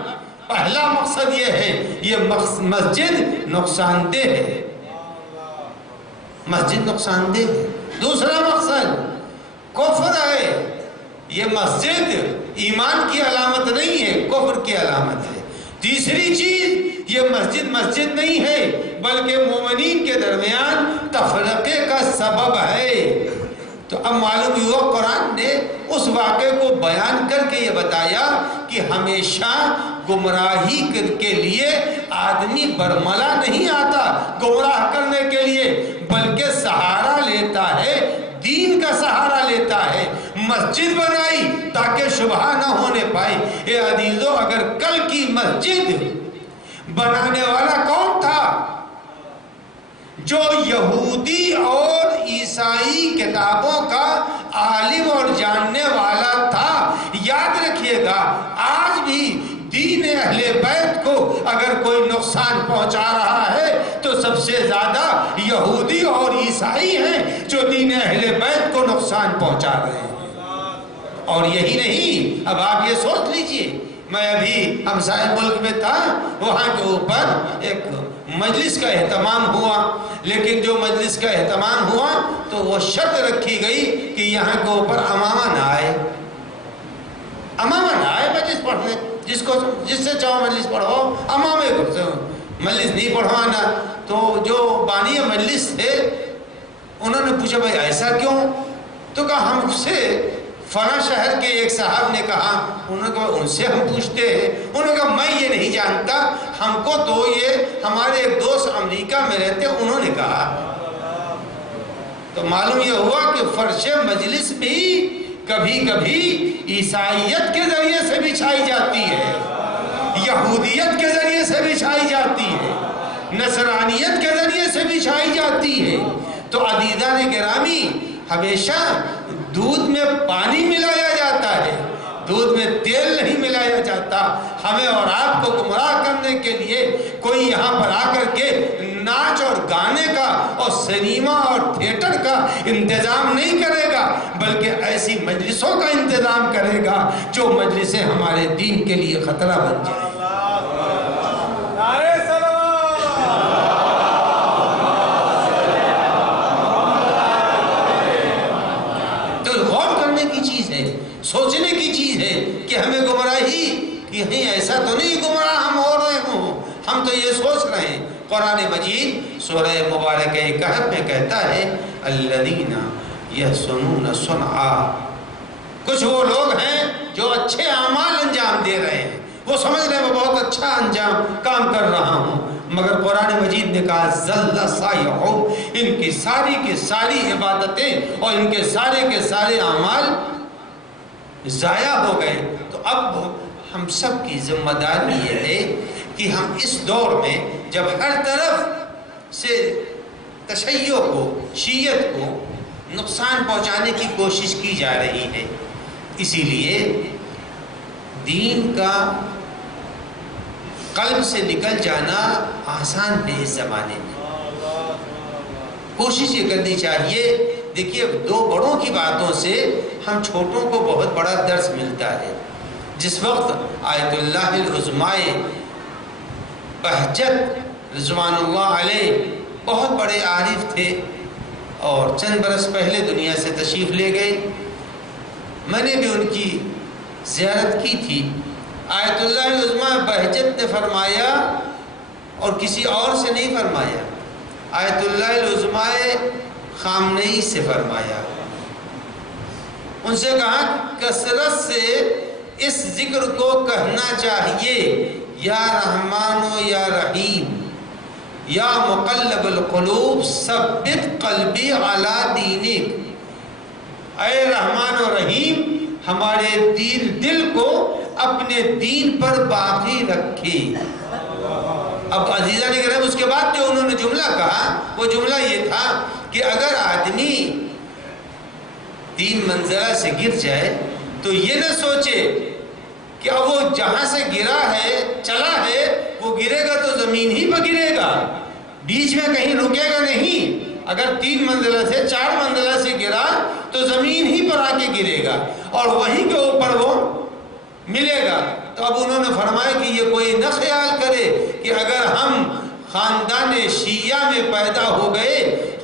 پہلا مقصد یہ ہے یہ مسجد نقصان دہ ہے، مسجد نقصان دہ ہے۔ دوسرا مقصد کفر ہے، یہ مسجد ایمان کی علامت نہیں ہے، کفر کی علامت ہے۔ تیسری چیز یہ مسجد مسجد نہیں ہے بلکہ مومنین کے درمیان تفرقے کا سبب ہے۔ تو اب معلوم ہوا قرآن نے اس واقعے کو بیان کر کے یہ بتایا کہ ہمیشہ گمراہی کے لیے آدمی برملا نہیں آتا گمراہ کرنے کے لیے، بلکہ سہارا لیتا ہے، دین کا سہارا لیتا ہے۔ مسجد بنائی تاکہ شبہ نہ ہونے پائے۔ اے عزیزو، اگر کل کی مسجد بنانے والا کون تھا؟ جو یہودی اور عیسائی کتابوں کا عالم اور جاننے والا تھا۔ یاد رکھیے گا آج بھی دین اہل بیت کو اگر کوئی نقصان پہنچا رہا ہے تو سب سے زیادہ یہودی اور عیسائی ہیں جو دین اہل بیت کو نقصان پہنچا رہے ہیں۔ اور یہی نہیں، اب آپ یہ سوچ لیجئے، میں ابھی ہمسائے ملک میں تھا، وہاں کے اوپر ایک مجلس کا اہتمام ہوا، لیکن جو مجلس کا اہتمام ہوا تو وہ شرط رکھی گئی کہ یہاں کے اوپر امامہ نہ آئے، امامہ نہ آئے مجلس پڑھنے، جس سے چاہو مجلس پڑھو، امامے کو مجلس نہیں پڑھوانا۔ تو جو بانی مجلس تھے انہوں نے پوچھا بھائی ایسا کیوں؟ تو کہا ہم سے فلاں شہر کے ایک صاحب نے کہا، انہوں نے کہا ان سے ہم پوچھتے ہیں، انہوں نے کہا میں یہ نہیں جانتا، ہم کو تو یہ ہمارے ایک دوست امریکہ میں رہتے انہوں نے کہا۔ تو معلوم یہ ہوا کہ فرش مجلس بھی کبھی کبھی عیسائیت کے ذریعے سے بچھائی جاتی ہے، یہودیت کے ذریعے سے بچھائی جاتی ہے، نصرانیت کے ذریعے سے بچھائی جاتی ہے۔ تو عزیزان گرامی، ہمیشہ دودھ میں پانی ملایا جاتا ہے، دودھ میں تیل نہیں ملایا جاتا۔ ہمیں اور آپ کو گمراہ کرنے کے لیے کوئی یہاں پر آ کر کے ناچ اور گانے کا اور سنیما اور تھیٹر کا انتظام نہیں کرے گا، بلکہ ایسی مجلسوں کا انتظام کرے گا جو مجلسیں ہمارے دین کے لیے خطرہ بن جائیں۔ سوچنے کی چیز ہے کہ ہمیں گمراہی کہ نہیں، ایسا تو نہیں گمراہ ہم ہو رہے ہوں، ہم تو یہ سوچ رہے ہیں۔ قرآن مجید سورہ مبارکہ کہف میں کہتا ہے الذین یحسنون صنعا، کچھ وہ لوگ ہیں جو اچھے اعمال انجام دے رہے ہیں، وہ سمجھ رہے ہیں میں بہت اچھا انجام کام کر رہا ہوں، مگر قرآن مجید نے کہا ضل سعیہم، ان کی ساری کی ساری عبادتیں اور ان کے سارے اعمال ضائع ہو گئے۔ تو اب ہم سب کی ذمہ داری یہ ہے کہ ہم اس دور میں جب ہر طرف سے تشیع کو، شیعت کو نقصان پہنچانے کی کوشش کی جا رہی ہے، اسی لیے دین کا قلب سے نکل جانا آسان ہے۔ اس زمانے میں کوشش یہ کرنی چاہیے۔ دیکھیے، دو بڑوں کی باتوں سے ہم چھوٹوں کو بہت بڑا درس ملتا ہے۔ جس وقت آیت اللہ العظمائے بہجت رضوان اللہ علیہ بہت بڑے عارف تھے اور چند برس پہلے دنیا سے تشریف لے گئے، میں نے بھی ان کی زیارت کی تھی۔ آیت اللہ العظمائے بہجت نے فرمایا، اور کسی اور سے نہیں فرمایا، آیت اللہ العظمائے خامنئی سے فرمایا۔ ان سے کہا کثرت سے اس ذکر کو کہنا چاہیے، یا رحمان و یا رحیم، یا مقلب القلوب ثبت قلبی علی دینک، اے رحمان و رحیم ہمارے دل کو اپنے دین پر باقی رکھے۔ اب عزیزان کرام، اس کے بعد جو انہوں نے جملہ کہا وہ جملہ یہ تھا کہ اگر آدمی 3 منزلہ سے گر جائے تو یہ نہ سوچے کہ اب وہ جہاں سے گرا ہے، چلا ہے، وہ گرے گا تو زمین ہی پہ گرے گا، بیچ میں کہیں رکے گا نہیں۔ اگر 3 منزلہ سے 4 منزلہ سے گرا تو زمین ہی پر آ کے گرے گا اور وہیں کے اوپر وہ ملے گا۔ تو اب انہوں نے فرمایا کہ یہ کوئی نہ خیال کرے کہ اگر ہم خاندان شیعہ میں پیدا ہو گئے،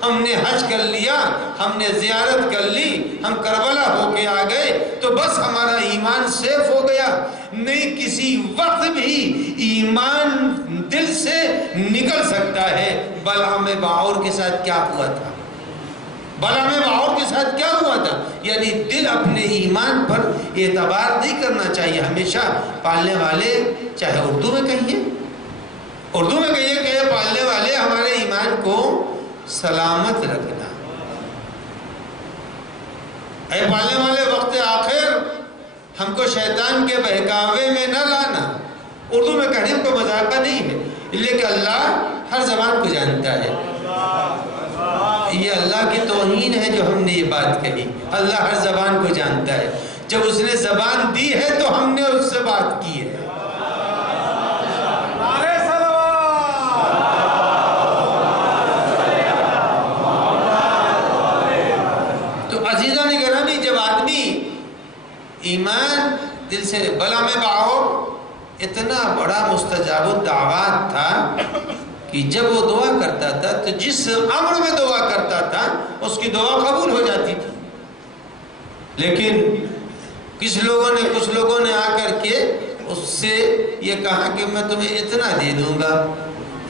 ہم نے حج کر لیا، ہم نے زیارت کر لی، ہم کربلا ہو کے آ گئے تو بس ہمارا ایمان سیف ہو گیا۔ نہیں، کسی وقت بھی ایمان دل سے نکل سکتا ہے۔ بلعام باعور کے ساتھ کیا ہوا تھا؟ بلعام باعور کے ساتھ کیا ہوا تھا؟ یعنی دل اپنے ایمان پر اعتبار نہیں کرنا چاہیے۔ ہمیشہ پالنے والے، چاہے اردو میں کہیے کہ پالنے والے ہمارے ایمان کو سلامت رکھنا، اے پالنے والے وقت آخر ہم کو شیطان کے بہکاوے میں نہ لانا۔ اردو میں کہنے کو مذاقہ نہیں ہے، لیکن اللہ ہر زبان کو جانتا ہے۔ یہ اللہ کی توہین ہے جو ہم نے یہ بات کہی۔ اللہ ہر زبان کو جانتا ہے، جب اس نے زبان دی ہے تو ہم نے اس سے بات کی ہے۔ سے بلا میں باؤ اتنا بڑا مستجاب الدعوات تھا کہ جب وہ دعا کرتا تھا تو جس امر میں دعا کرتا تھا اس کی دعا قبول ہو جاتی تھی. لیکن کچھ لوگوں نے آ کر کے اس سے یہ کہا کہ میں تمہیں اتنا دے دوں گا،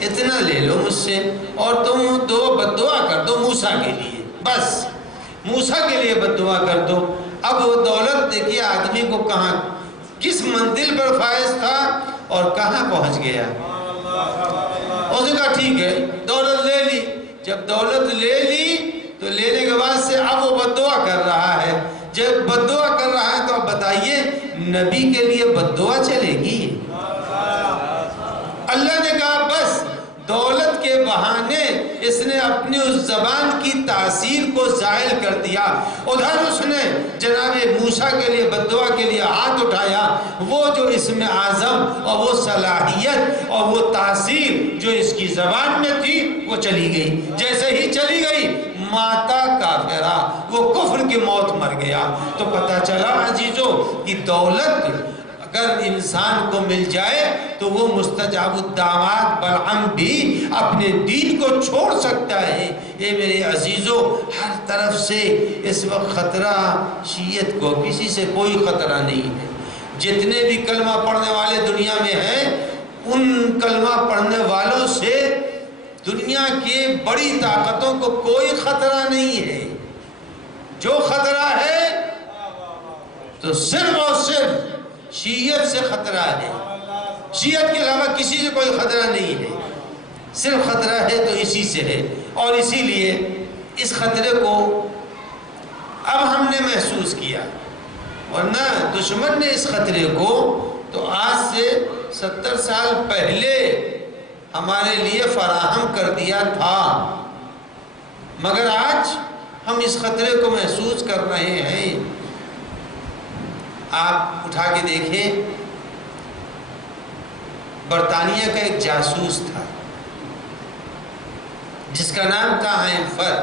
اتنا لے لو مجھ سے، اور تم بد دعا کر دو موسیٰ کے لیے، بس موسیٰ کے لیے بد دعا کر دو. اب وہ دولت دیکھیے آدمی کو کہاں کس منزل پر فائز تھا اور کہاں پہنچ گیا. اس نے کہا ٹھیک ہے دولت لے لی. جب دولت لے لی تو لینے کے بعد سے اب وہ بد دعا کر رہا ہے. جب بد دعا کر رہا ہے تو اب بتائیے نبی کے لیے بد دعا چلے گی؟ اللہ نے کہا بس دولت کے بہانے اس نے اپنی اس زبان کی تاثیر کو زائل کر دیا. ادھر اس نے جناب موسیٰ کے لیے بد دعا کے لیے ہاتھ اٹھایا، وہ جو اسم اعظم اور وہ صلاحیت اور وہ تاثیر جو اس کی زبان میں تھی وہ چلی گئی. جیسے ہی چلی گئی ماتا کافرہ، وہ کفر کی موت مر گیا. تو پتہ چلا عزیزو کہ دولت اگر انسان کو مل جائے تو وہ مستجاب الدعوات بلعم بھی اپنے دین کو چھوڑ سکتا ہے. یہ میرے عزیزو ہر طرف سے اس وقت خطرہ شیعت کو، کسی سے کوئی خطرہ نہیں ہے. جتنے بھی کلمہ پڑھنے والے دنیا میں ہیں ان کلمہ پڑھنے والوں سے دنیا کے بڑی طاقتوں کو کوئی خطرہ نہیں ہے. جو خطرہ ہے تو صرف اور صرف شیعت سے خطرہ ہے. شیعت کے علاوہ کسی سے کوئی خطرہ نہیں ہے، صرف خطرہ ہے تو اسی سے ہے. اور اسی لیے اس خطرے کو اب ہم نے محسوس کیا، ورنہ دشمن نے اس خطرے کو تو آج سے 70 سال پہلے ہمارے لیے فراہم کر دیا تھا. مگر آج ہم اس خطرے کو محسوس کر رہے ہیں. آپ اٹھا کے دیکھیں، برطانیہ کا ایک جاسوس تھا جس کا نام تھا ہائنفر.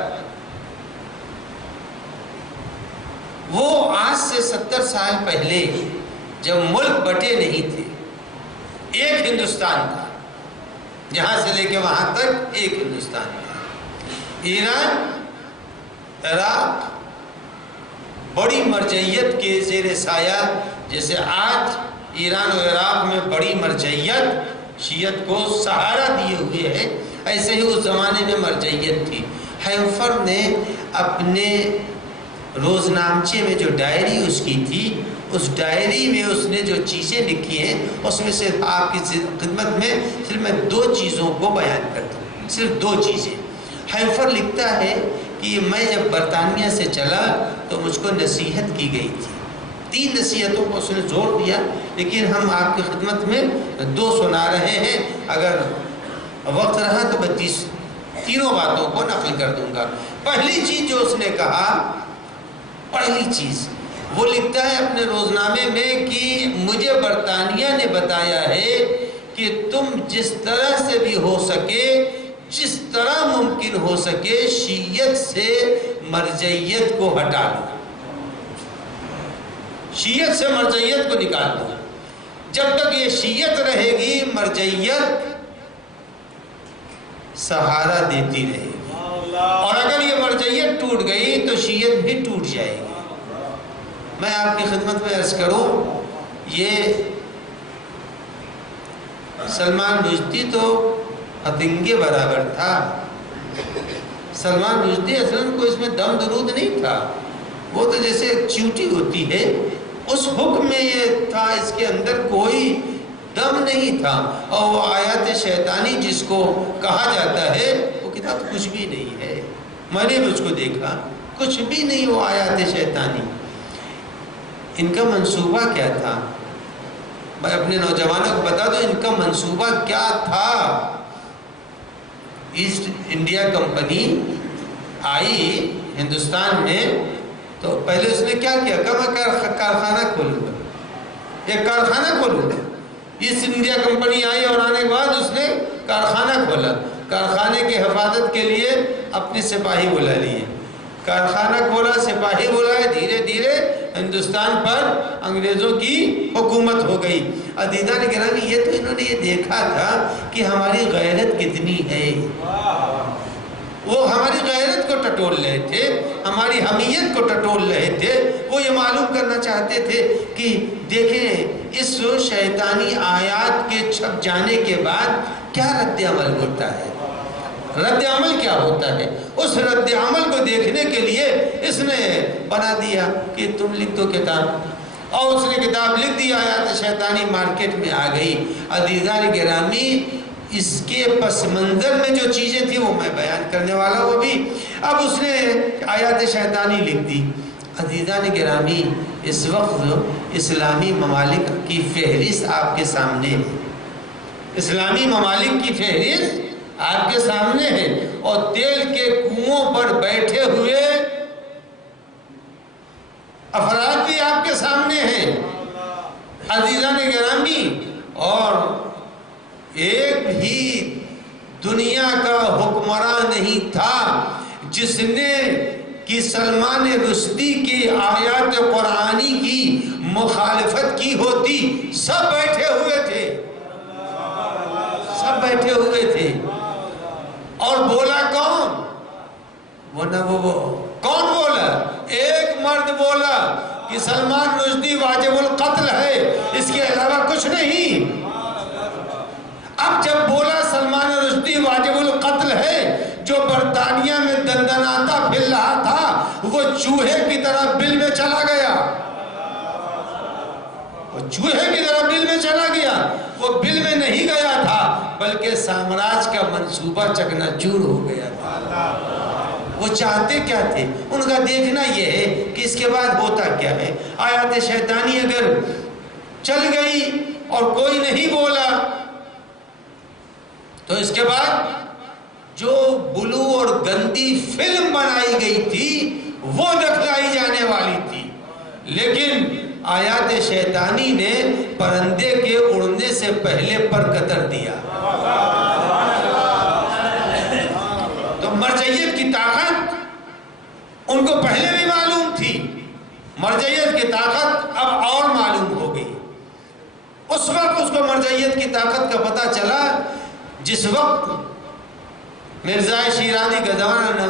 وہ آج سے 70 سال پہلے جب ملک بٹے نہیں تھے، ایک ہندوستان تھا، یہاں سے لے کے وہاں تک ایک ہندوستان تھا. ایران، عراق بڑی مرجعیت کے زیر سایہ، جیسے آج ایران و عراق میں بڑی مرجعیت شیعت کو سہارا دیے ہوئے ہے، ایسے ہی اس زمانے میں مرجعیت تھی. ہائنفر نے اپنے روزنامچے میں جو ڈائری اس کی تھی، اس ڈائری میں اس نے جو چیزیں لکھی ہیں اس میں سے آپ کی خدمت میں صرف میں 2 چیزوں کو بیان کرتا ہوں، صرف 2 چیزیں. ہائنفر لکھتا ہے کہ میں جب برطانیہ سے چلا تو مجھ کو نصیحت کی گئی تھی. 3 نصیحتوں کو اس نے زور دیا، لیکن ہم آپ کی خدمت میں 2 سنا رہے ہیں. اگر وقت رہا تو میں تینوں باتوں کو نقل کر دوں گا. پہلی چیز جو اس نے کہا، پہلی چیز وہ لکھتا ہے اپنے روزنامے میں کہ مجھے برطانیہ نے بتایا ہے کہ تم جس طرح سے بھی ہو سکے، جس طرح ممکن ہو سکے شیعت سے مرجعیت کو ہٹا لو، شیعت سے مرجعیت کو نکال دو. جب تک یہ شیعت رہے گی مرجعیت سہارا دیتی رہے گی، اور اگر یہ مرجعیت ٹوٹ گئی تو شیعت بھی ٹوٹ جائے گی. میں آپ کی خدمت میں عرض کروں، یہ سلمان رشدی تو فتنگے برابر تھا. سلمان رشدی اصلاً کو اس میں دم درود نہیں تھا، وہ تو جیسے چیوٹی ہوتی ہے اس حکم میں یہ تھا، اس کے اندر کوئی دم نہیں تھا. اور وہ آیات شیطانی جس کو کہا جاتا ہے وہ کتاب کچھ بھی نہیں ہے. میں نے بھی اس کو دیکھا، کچھ بھی نہیں وہ آیات شیطانی. ان کا منصوبہ کیا تھا؟ میں اپنے نوجوانوں کو بتا دوں ان کا منصوبہ کیا تھا. ایسٹ انڈیا کمپنی آئی ہندوستان میں تو پہلے اس نے کیا کیا کہ میں کارخانہ کھولوں گا، ایک کارخانہ کھولوں گا. ایسٹ انڈیا کمپنی آئی اور آنے کے بعد اس نے کارخانہ کھولا. کارخانے کی حفاظت کے لیے اپنے سپاہی بلا لیے. کارخانہ کھولا، سپاہی بلائے، دھیرے دھیرے ہندوستان پر انگریزوں کی حکومت ہو گئی۔ عزیزان گرامی، یہ تو انہوں نے یہ دیکھا تھا کہ ہماری غیرت کتنی ہے، وہ ہماری غیرت کو ٹٹول رہے تھے، ہماری حمیت کو ٹٹول رہے تھے۔ وہ یہ معلوم کرنا چاہتے تھے کہ دیکھیں اس شیطانی آیات کے چھپ جانے کے بعد کیا رد عمل ہوتا ہے، رد عمل کیا ہوتا ہے۔ اس رد عمل کو دیکھنے کے لیے اس نے بنا دیا کہ تم لکھ دو کتاب، اور اس نے کتاب لکھ دی، آیات شیطانی مارکیٹ میں آ گئی۔ عزیزان گرامی، اس کے پس منظر میں جو چیزیں تھیں وہ میں بیان کرنے والا ہوں ابھی۔ اب اس نے آیات شیطانی لکھ دی۔ عزیزان گرامی، اس وقت اسلامی ممالک کی فہرست آپ کے سامنے ہے، اسلامی ممالک کی فہرست آپ کے سامنے ہے، اور تیل کے کنووں پر بیٹھے ہوئے افراد بھی آپ کے سامنے ہیں عزیزان گرامی۔ اور ایک بھی دنیا کا حکمراں نہیں تھا جس نے کہ سلمان رشدی کی آیات قرآنی کی مخالفت کی ہوتی۔ سب بیٹھے ہوئے تھے، سب بیٹھے ہوئے تھے، اور بولا کون؟ وہ کون بولا؟ ایک مرد بولا کہ سلمان رشدی واجب القتل ہے، اس کے علاوہ کچھ نہیں۔ اب جب بولا سلمان رشدی واجب القتل ہے، جو برطانیہ میں دندناتا پھر رہا تھا وہ چوہے کی طرح بل میں چلا گیا، وہ چوہے کی طرح بل میں چلا گیا۔ وہ بل میں نہیں گیا تھا بلکہ سامراج کا منصوبہ چکنا چور ہو گیا تھا۔ وہ چاہتے کیا تھے؟ ان کا دیکھنا یہ ہے کہ اس کے بعد ہوتا کیا ہے۔ آیات شیطانی اگر چل گئی اور کوئی نہیں بولا تو اس کے بعد جو بلو اور گندی فلم بنائی گئی تھی وہ دکھلائی جانے والی تھی، لیکن آیات شیطانی نے پرندے کے اڑنے سے پہلے پر قطر دیا۔ تو مرجعیت کی طاقت ان کو پہلے بھی معلوم تھی، مرجعیت کی طاقت اب اور معلوم ہو گئی۔ اس وقت اس کو مرجعیت کی طاقت کا پتہ چلا جس وقت مرزا شیرازی کا زمانہ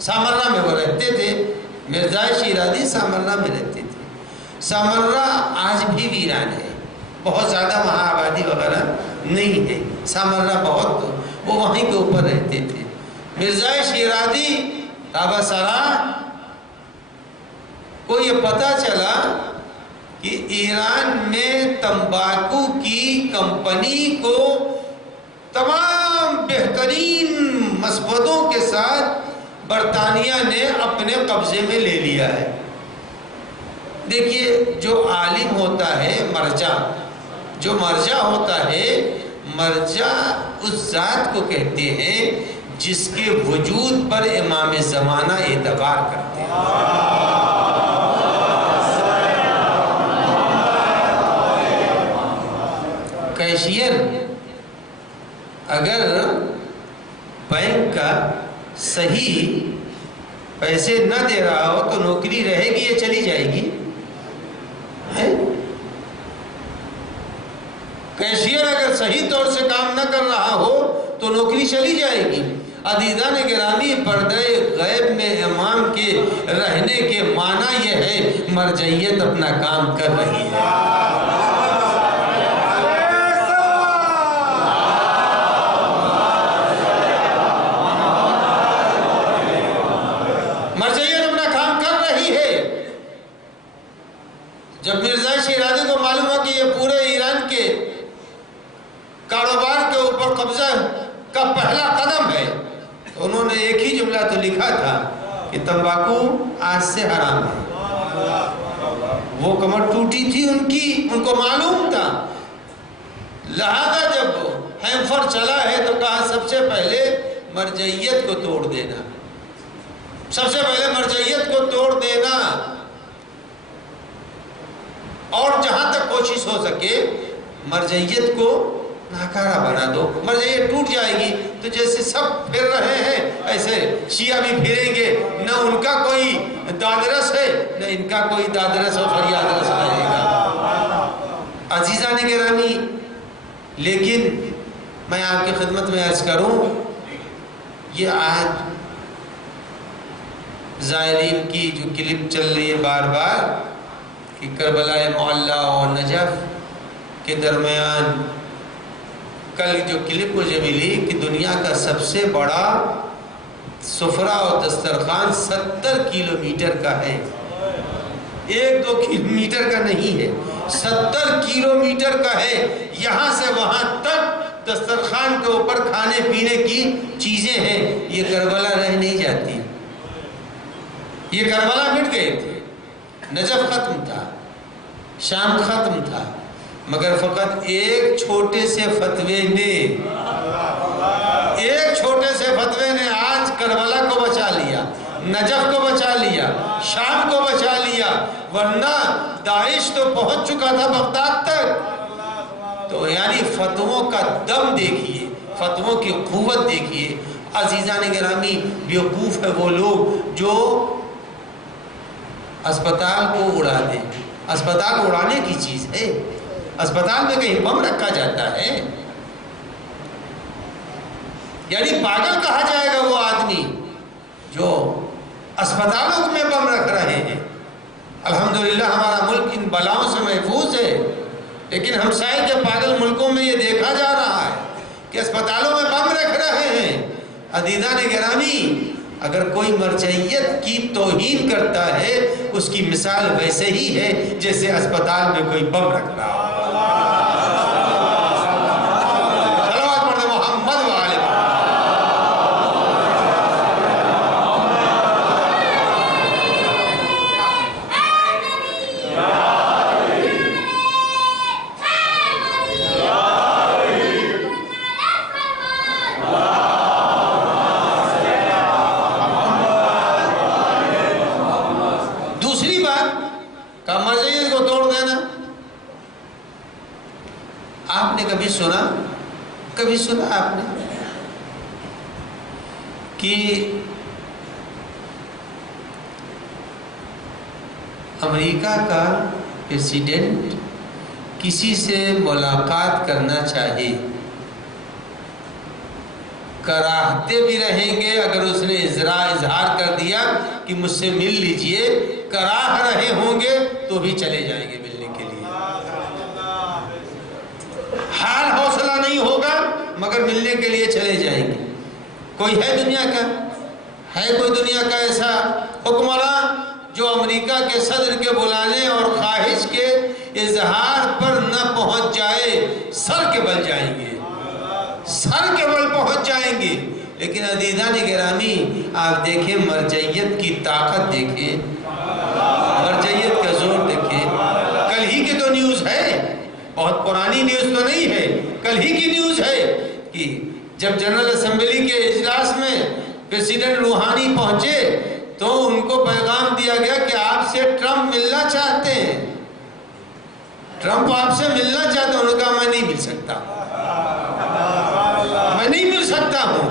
سامرا میں وہ رہتے تھے۔ مرزا شیرازی سامرا میں رہتے تھے۔ سامرا آج بھی ویران ہے، بہت زیادہ وہاں آبادی وغیرہ نہیں ہے، سامرا بہت، وہ وہیں کے اوپر رہتے تھے۔ مرزا شیرازی تابہ سرا کو یہ پتہ چلا کہ ایران میں تمباکو کی کمپنی کو تمام بہترین مسودوں کے ساتھ برطانیہ نے اپنے قبضے میں لے لیا ہے۔ دیکھیے، جو عالم ہوتا ہے مرجع، جو مرجع ہوتا ہے، مرجع اس ذات کو کہتے ہیں جس کے وجود پر امام زمانہ اعتبار کرتے ہیں۔ کیشیئر اگر بینک کا صحیح پیسے نہ دے رہا ہو تو نوکری رہے گی یا چلی جائے گی؟ کیشیئر اگر صحیح طور سے کام نہ کر رہا ہو تو نوکری چلی جائے گی۔ عزیزان گرامی، پردہ غیب میں امام کے رہنے کے معنی یہ ہے مرجعیت اپنا کام کر رہی ہے۔ جب مرزا شیرازی کو معلوم ہو کہ یہ پورے ایران کے کاروبار کے اوپر قبضہ کا پہلا قدم ہے تو انہوں نے ایک ہی جملہ تو لکھا تھا کہ تمباکو آج سے حرام ہے۔ وہ کمر ٹوٹی تھی ان کی، ان کو معلوم تھا، لہذا جب ہیمفر چلا ہے تو کہا سب سے پہلے مرجعیت کو توڑ دینا، سب سے پہلے مرجعیت کو توڑ دینا، اور جہاں تک کوشش ہو سکے مرجعیت کو ناکارہ بنا دو، مرجعیت ٹوٹ جائے گی تو جیسے سب پھر رہے ہیں ایسے شیعہ بھی پھریں گے، نہ ان کا کوئی دادرس ہے نہ ان کا کوئی دادرس اور فریاد رس رہے گا۔ عزیزان گرامی، لیکن میں آپ کی خدمت میں عرض کروں، یہ آج زائرین کی جو کلپ چل رہی ہے بار بار کہ کربلا معلی اور نجف کے درمیان، کل جو کلپ مجھے ملی کہ دنیا کا سب سے بڑا سفرہ اور دسترخوان 70 کلومیٹر کا ہے، 1-2 کلومیٹر کا نہیں ہے، 70 کلومیٹر کا ہے۔ یہاں سے وہاں تک دسترخوان کے اوپر کھانے پینے کی چیزیں ہیں۔ یہ کربلا رہ نہیں جاتی، یہ کربلا مٹ گئے تھے، نجف ختم تھا، شام ختم تھا، مگر فقط ایک چھوٹے سے فتوے نے آج کربلا کو بچا لیا، نجف کو بچا لیا، شام کو بچا لیا، ورنہ داعش تو پہنچ چکا تھا بغداد تک۔ تو یعنی فتووں کا دم دیکھیے، فتووں کی قوت دیکھیے۔ عزیزان گرامی، بیوقوف ہے وہ لوگ جو اسپتال کو اڑا دیں۔ اسپتال اڑانے کی چیز ہے، اسپتال میں کہیں بم رکھا جاتا ہے؟ یعنی پاگل کہا جائے گا وہ آدمی جو اسپتالوں میں بم رکھ رہے ہیں۔ الحمدللہ ہمارا ملک ان بلاؤں سے محفوظ ہے، لیکن ہمسائے کے پاگل ملکوں میں یہ دیکھا جا رہا ہے کہ اسپتالوں میں بم رکھ رہے ہیں۔ عزیزان گرامی، اگر کوئی مرجعیت کی توہین کرتا ہے اس کی مثال ویسے ہی ہے جیسے اسپتال میں کوئی بم رکھ رہا ہو۔ صلوات پڑھیں محمد وآلہ محمد۔ مرجعیت کو توڑ دینا، آپ نے کبھی سنا آپ نے کہ امریکہ کا پریزیڈنٹ کسی سے ملاقات کرنا چاہے، کراہتے بھی رہیں گے اگر اس نے اظہار کر دیا کہ مجھ سے مل لیجئے، کراہ رہے ہوں گے تو بھی چلے جائیں گے ملنے کے لیے، حال حوصلہ نہیں ہوگا مگر ملنے کے لیے چلے جائیں گے۔ کوئی ہے کوئی دنیا کا ایسا حکمران جو امریکہ کے صدر کے بلانے اور خواہش کے اظہار پر نہ پہنچ جائے؟ سر کے بل جائیں گے، سر کے بل پہنچ جائیں گے۔ لیکن عزیزان گرامی، آپ دیکھیں مرجعیت کی طاقت، دیکھیں مرجعیت کا زور، دیکھیں کل ہی کی تو نیوز ہے، بہت پرانی نیوز تو نہیں ہے، کل ہی کی نیوز ہے کہ جب جنرل اسمبلی کے اجلاس میں پریزیڈنٹ روحانی پہنچے تو ان کو پیغام دیا گیا کہ آپ سے ٹرمپ ملنا چاہتے ہیں، ٹرمپ آپ سے ملنا چاہتے ہیں۔ انہوں نے کہا میں نہیں مل سکتا، میں نہیں مل سکتا ہوں۔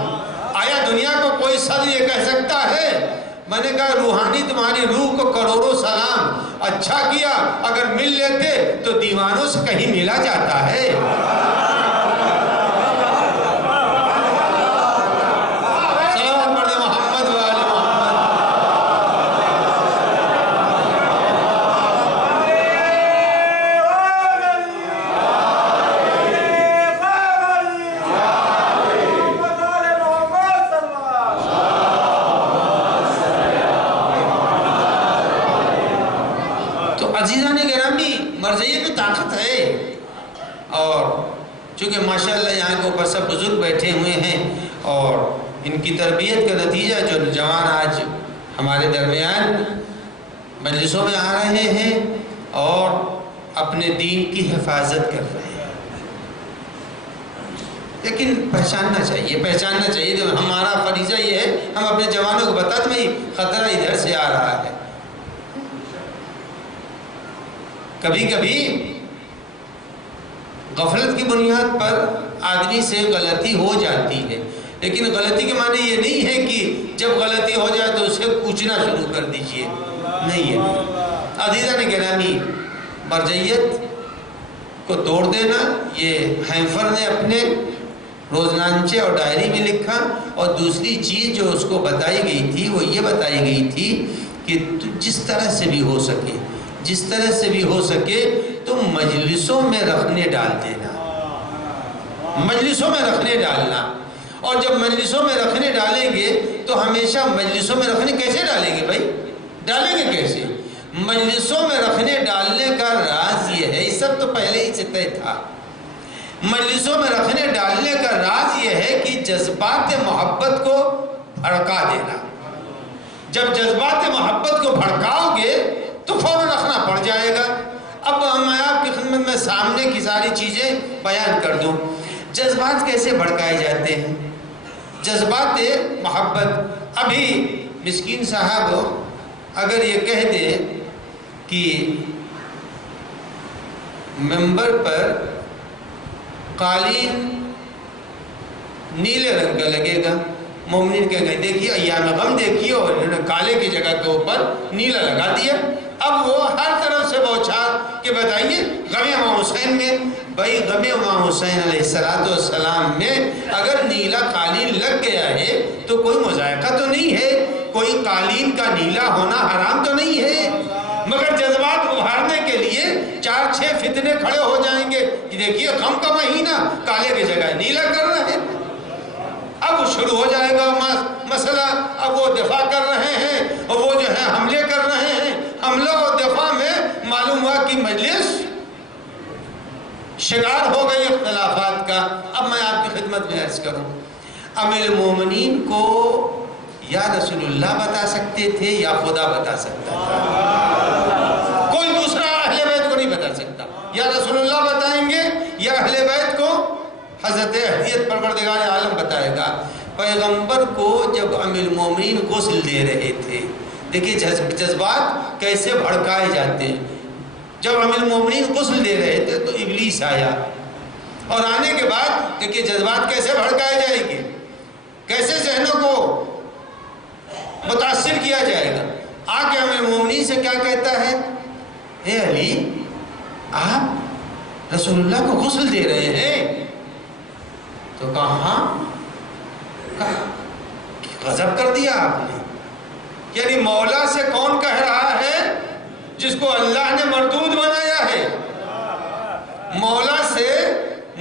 آیا دنیا کو کوئی صدر یہ کہہ سکتا ہے؟ میں نے کہا روحانی تمہاری روح کو کروڑوں سلام، اچھا کیا، اگر مل لیتے تو دیوانوں سے کہیں ملا جاتا ہے۔ صلوات پڑھیں محمد وآلہ محمد۔ عزیزان گرامی، مرجعیت میں طاقت ہے، اور چونکہ ماشاءاللہ یہاں کے اوپر سب بزرگ بیٹھے ہوئے ہیں اور ان کی تربیت کا نتیجہ جو نوجوان آج ہمارے درمیان مجلسوں میں آ رہے ہیں اور اپنے دین کی حفاظت کر رہے ہیں، لیکن پہچاننا چاہیے کہ ہمارا فریضہ یہ ہے، ہم اپنے جوانوں کو بتاتے ہیں خطرہ ادھر سے آ رہا ہے۔ کبھی کبھی غفلت کی بنیاد پر آدمی سے غلطی ہو جاتی ہے، لیکن غلطی کے معنی یہ نہیں ہے کہ جب غلطی ہو جائے تو اسے پوچھنا شروع کر دیجئے، نہیں ہے۔ عزیزان گرامی، مرجعیت کو توڑ دینا، یہ ہیمفر نے اپنے روزنامچے اور ڈائری میں لکھا، اور دوسری چیز جو اس کو بتائی گئی تھی وہ یہ بتائی گئی تھی کہ جس طرح سے بھی ہو سکے، جس طرح سے بھی ہو سکے تو مجلسوں میں رکھنے ڈال دینا، مجلسوں میں رکھنے ڈالنا۔ اور جب مجلسوں میں رکھنے ڈالیں گے تو ہمیشہ مجلسوں میں رکھنے کیسے ڈالیں گے بھائی؟ ڈالیں گے کیسے؟ مجلسوں میں رکھنے ڈالنے کا راز یہ ہے، یہ سب تو پہلے ہی سے طے تھا۔ مجلسوں میں رکھنے ڈالنے کا راز یہ ہے کہ جذبات محبت کو بھڑکا دینا۔ جب جذبات محبت کو بھڑکاؤ گے تو فوراً رکھنا پڑ جائے گا۔ اب میں آپ کی خدمت میں سامنے کی ساری چیزیں بیان کر دوں۔ جذبات کیسے بھڑکائے جاتے ہیں؟ جذبات محبت، ابھی مسکین صاحب اگر یہ کہہ دے کہ ممبر پر قالین نیلے رنگ کا لگے گا، مومنین کہیں گے دیکھیے ایام غم دیکھیے، اور انہوں نے کالے کی جگہ کے اوپر نیلا لگا دیا۔ اب وہ ہر طرف سے بوچھار کہ بتائیے غم امام حسین میں، بھائی غم امام حسین علیہ السلام میں اگر نیلا قالین لگ گیا ہے تو کوئی مذائقہ تو نہیں ہے، کوئی قالین کا نیلا ہونا حرام تو نہیں ہے، مگر جذبات ابھارنے کے لیے 4-6 فتنے کھڑے ہو جائیں گے کہ دیکھیے غم کا مہینہ کالے کی جگہ نیلا کر رہا ہے۔ اب شروع ہو جائے گا مسئلہ، اب وہ دفاع کر رہے ہیں اور وہ جو ہے حملے کر رہے ہیں، حملہ اور دفاع میں معلوم ہوا کہ مجلس شکار ہو گئی اختلافات کا۔ اب میں آپ کی خدمت میں عرض کروں، امیر المومنین کو یا رسول اللہ بتا سکتے تھے یا خدا بتا سکتا تھا، کوئی دوسرا اہل بیت کو نہیں بتا سکتا۔ یا رسول اللہ بتائیں گے یا اہل بیت کو حضرت احدیت پروردگار عالم بتائے گا۔ پیغمبر کو جب امیر المومنین غسل دے رہے تھے، دیکھیے جذبات کیسے بھڑکائے جاتے ہیں۔ جب امیر المومنین غسل دے رہے تھے تو ابلیس آیا، اور آنے کے بعد دیکھیے جذبات کیسے بھڑکائے جائیں گے، کیسے ذہنوں کو متاثر کیا جائے گا۔ آ کے امیر المومنین سے کیا کہتا ہے، اے علی آپ رسول اللہ کو غسل دے رہے ہیں؟ تو کہا غضب کر دیا آپ نے، یعنی مولا سے کون کہہ رہا ہے جس کو اللہ نے مردود بنایا ہے، مولا سے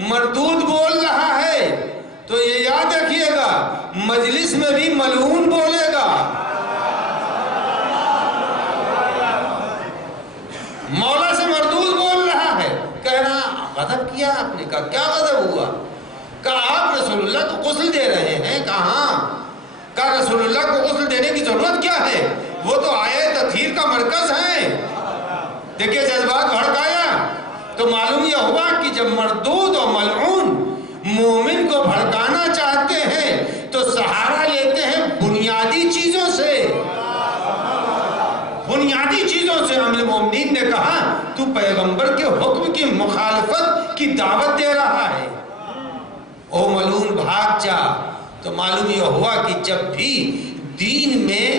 مردود بول رہا ہے، تو یہ یاد رکھیے گا مجلس میں بھی ملعون بولے گا۔ مولا سے مردود بول رہا ہے، کہہ رہا غضب کیا آپ نے، کہا کیا غضب ہوا؟ کہا آپ رسول اللہ کو غسل دے رہے ہیں، کہاں؟ کہا رسول اللہ کو غسل دینے کی ضرورت کیا ہے، وہ تو آیت تطہیر کا مرکز ہے۔ دیکھیے جذبات بھڑکایا تو معلوم یہ ہوا کہ جب مردود اور ملعون مومن کو بھڑکانا چاہتے ہیں تو سہارا لیتے ہیں بنیادی چیزوں سے، بنیادی چیزوں سے۔ امیر مومنین نے کہا تو پیغمبر کے حکم کی مخالفت کی دعوت دے رہا ہے، او ملعون بھاگ جا۔ تو معلوم یہ ہوا کہ جب بھی دین میں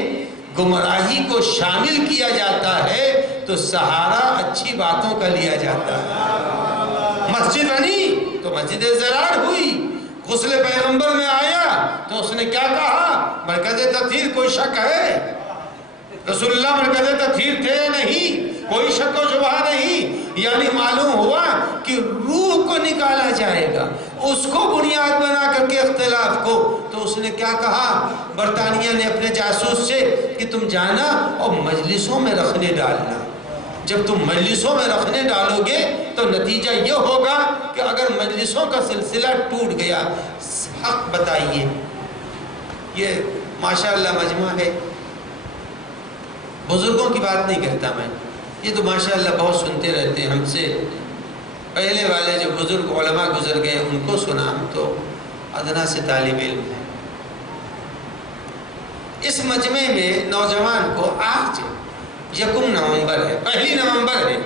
گمراہی کو شامل کیا جاتا ہے تو سہارا اچھی باتوں کا لیا جاتا ہے۔ مسجد بنی تو مسجد زرار ہوئی، غسل پیغمبر میں آیا تو اس نے کیا کہا، مرکز تطہیر کوئی شک ہے، رسول اللہ مرکز تطہیر تھے نہیں، کوئی شک و شبہ نہیں، یعنی معلوم ہوا کہ روح کو نکالا جائے گا، اس کو بنیاد بنا کر کے اختلاف کو۔ تو اس نے کیا کہا، برطانیہ نے اپنے جاسوس سے کہ تم جانا اور مجلسوں میں رکھنے ڈالنا، جب تم مجلسوں میں رکھنے ڈالو گے تو نتیجہ یہ ہوگا کہ اگر مجلسوں کا سلسلہ ٹوٹ گیا، حق بتائیے، یہ ماشاءاللہ مجمع ہے، بزرگوں کی بات نہیں کرتا میں، یہ تو ماشاءاللہ بہت سنتے رہتے ہیں، ہم سے پہلے والے جو بزرگ علماء گزر گئے ان کو سنا، ہم تو ادنا سے طالب علم ہیں۔ اس مجمع میں نوجوان کو آج 1 نومبر ہے، 1 نومبر ہے،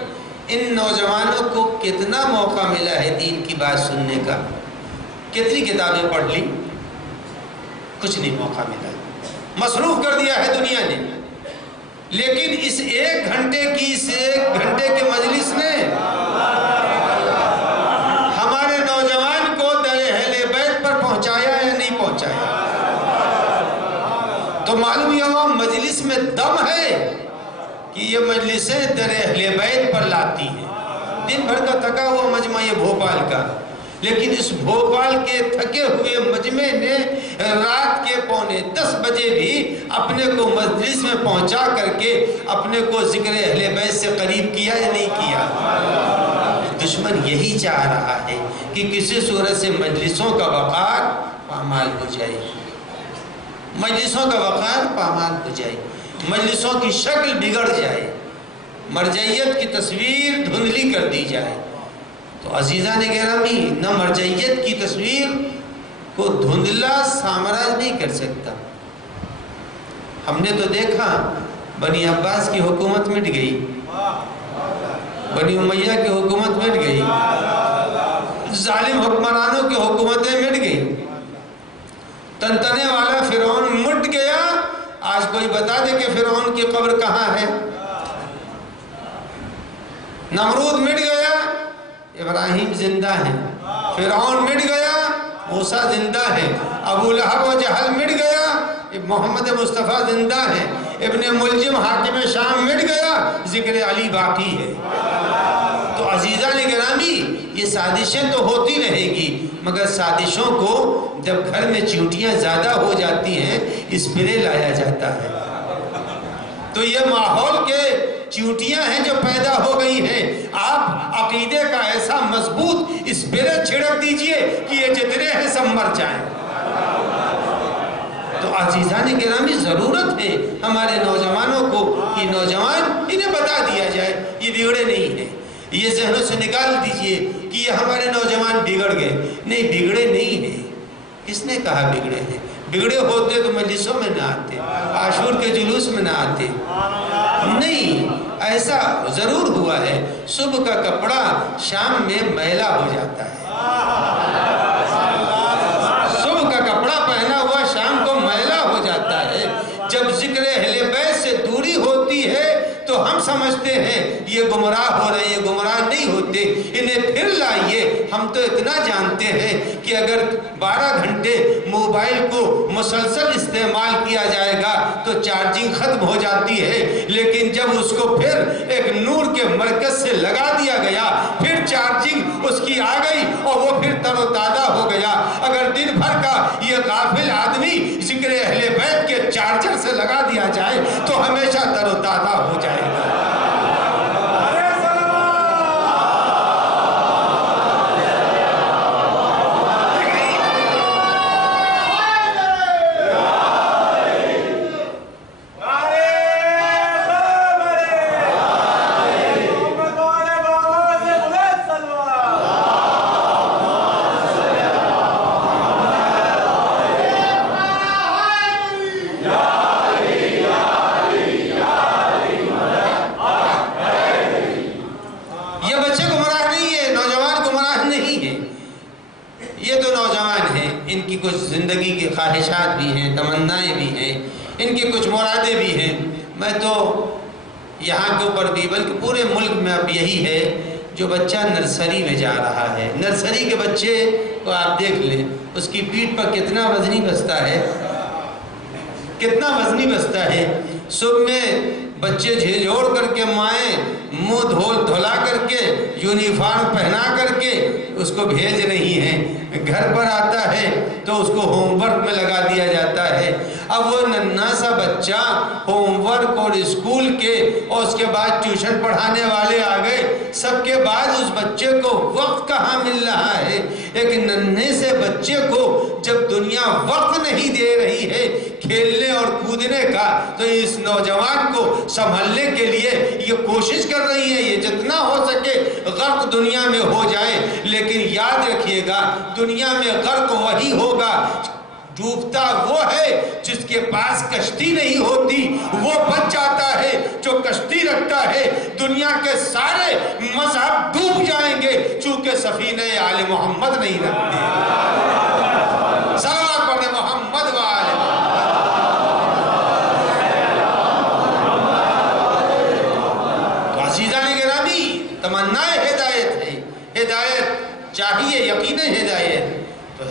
ان نوجوانوں کو کتنا موقع ملا ہے دین کی بات سننے کا، کتنی کتابیں پڑھ لی، کچھ نہیں موقع ملا، مصروف کر دیا ہے دنیا نے. لیکن اس 1 گھنٹے کے مجلس نے ہمارے نوجوان کو در اہل بیت پر پہنچایا یا نہیں پہنچایا؟ تو معلوم یہ ہوا مجلس میں دم ہے کہ یہ مجلسیں در اہل بیت پر لاتی ہیں. دن بھر کا تھکا ہوا مجمع یہ بھوپال کا، لیکن اس بھوپال کے تھکے ہوئے مجمع نے رات کے 9:45 بجے بھی اپنے کو مجلس میں پہنچا کر کے اپنے کو ذکر اہل بیت سے قریب کیا یا نہیں کیا؟ دشمن یہی چاہ رہا ہے کہ کسی صورت سے مجلسوں کا وقار پامال ہو جائے، مجلسوں کا وقار پامال ہو جائے، مجلسوں کی شکل بگڑ جائے، مرجعیت کی تصویر دھندلی کر دی جائے. تو عزیزان گرامی، نہ مرجعیت کی تصویر کو دھندلا سامراج نہیں کر سکتا. ہم نے تو دیکھا بنی عباس کی حکومت مٹ گئی، بنی امیہ کی حکومت مٹ گئی، ظالم حکمرانوں کی حکومتیں مٹ گئی، تنتنے والا فرعون مٹ گیا. آج کوئی بتا دے کہ فرعون کی قبر کہاں ہے؟ نمرود مٹ گیا، ابراہیم زندہ ہے. فرعون مٹ گیا، موسیٰ زندہ ہے. ابو لہب و جہل مٹ گیا، محمد مصطفیٰ زندہ ہے. ابن ملجم حاکم شام مٹ گیا، ذکر علی باقی ہے. تو عزیزان گرامی، یہ سازشیں تو ہوتی رہے گی، مگر سازشوں کو جب گھر میں چیونٹیاں زیادہ ہو جاتی ہیں اسپرے لایا جاتا ہے. تو یہ ماحول کے چیونٹیاں ہیں جو پیدا ہو گئی ہیں. آپ عقیدے کا ایسا مضبوط اسپرے چھڑک دیجئے کہ یہ جتنے ہیں سب مر جائیں. تو عزیزان گرامی، ضرورت ہے ہمارے نوجوانوں کو کہ نوجوان انہیں بتا دیا جائے یہ بگڑے نہیں ہیں. یہ ذہنوں سے نکال دیجئے کہ یہ ہمارے نوجوان بگڑ گئے. نہیں، بگڑے نہیں ہیں. کس نے کہا بگڑے ہیں؟ بگڑے ہوتے تو مجلسوں میں نہ آتے، عاشور کے جلوس میں نہ آتے. نہیں، ایسا ضرور ہوا ہے صبح کا کپڑا شام میں میلا ہو جاتا ہے. صبح کا کپڑا پہنا ہوا شام کو میلا ہو جاتا ہے. جب ذکر اہل بیت سے دوری ہوتی ہے تو ہم سمجھتے ہیں یہ گمراہ ہو رہے ہیں. یہ گمراہ نہیں ہوتے، انہیں پھر لائیے. ہم تو اتنا جانتے ہیں کہ اگر 12 گھنٹے موبائل کو مسلسل استعمال کیا جائے گا تو چارجنگ ختم ہو جاتی ہے، لیکن جب اس کو پھر ایک نور کے مرکز سے لگا دیا گیا، پھر چارجنگ اس کی آ گئی اور وہ پھر تر و تازہ ہو گیا. اگر دن بھر کا یہ غافل آدمی ذکر اہل بیت کے چارجر سے لگا دیا جائے تو ہمیشہ تر و تازہ ہو جائے گا. زندگی کی خواہشات بھی ہیں، تمنائیں بھی ہیں، ان کی کچھ مرادیں بھی ہیں. میں تو یہاں کے اوپر بھی بلکہ پورے ملک میں اب یہی ہے، جو بچہ نرسری میں جا رہا ہے، نرسری کے بچے کو آپ دیکھ لیں اس کی پیٹھ پر کتنا وزنی بستہ ہے، کتنا وزنی بستہ ہے. صبح میں بچے جھنجھوڑ کر کے مائیں منہ دھلا کر کے یونیفارم پہنا کر کے اس کو بھیج رہی ہیں. گھر پر آتا ہے تو اس کو ہوم ورک میں لگا دیا جاتا ہے. اب وہ ننھا سا بچہ ہوم ورک اور اسکول کے اور اس کے بعد ٹیوشن پڑھانے والے آ گئے، سب کے بعد اس بچے کو وقت کہاں مل رہا ہے؟ ایک ننھے سے بچے کو جب دنیا وقت نہیں دے رہی ہے کھیلنے اور کودنے کا، تو اس نوجوان کو سنبھلنے کے لیے یہ کوشش کر رہی ہے یہ جتنا ہو سکے غرق دنیا میں ہو جائے. لیکن یاد رکھیے گا، دنیا میں غرق وہی ہوگا، ڈوبتا وہ ہے جس کے پاس کشتی نہیں ہوتی. وہ بچ جاتا ہے جو کشتی رکھتا ہے. دنیا کے سارے مذہب ڈوب جائیں گے چونکہ سفینہ آل محمد نہیں رکھتے.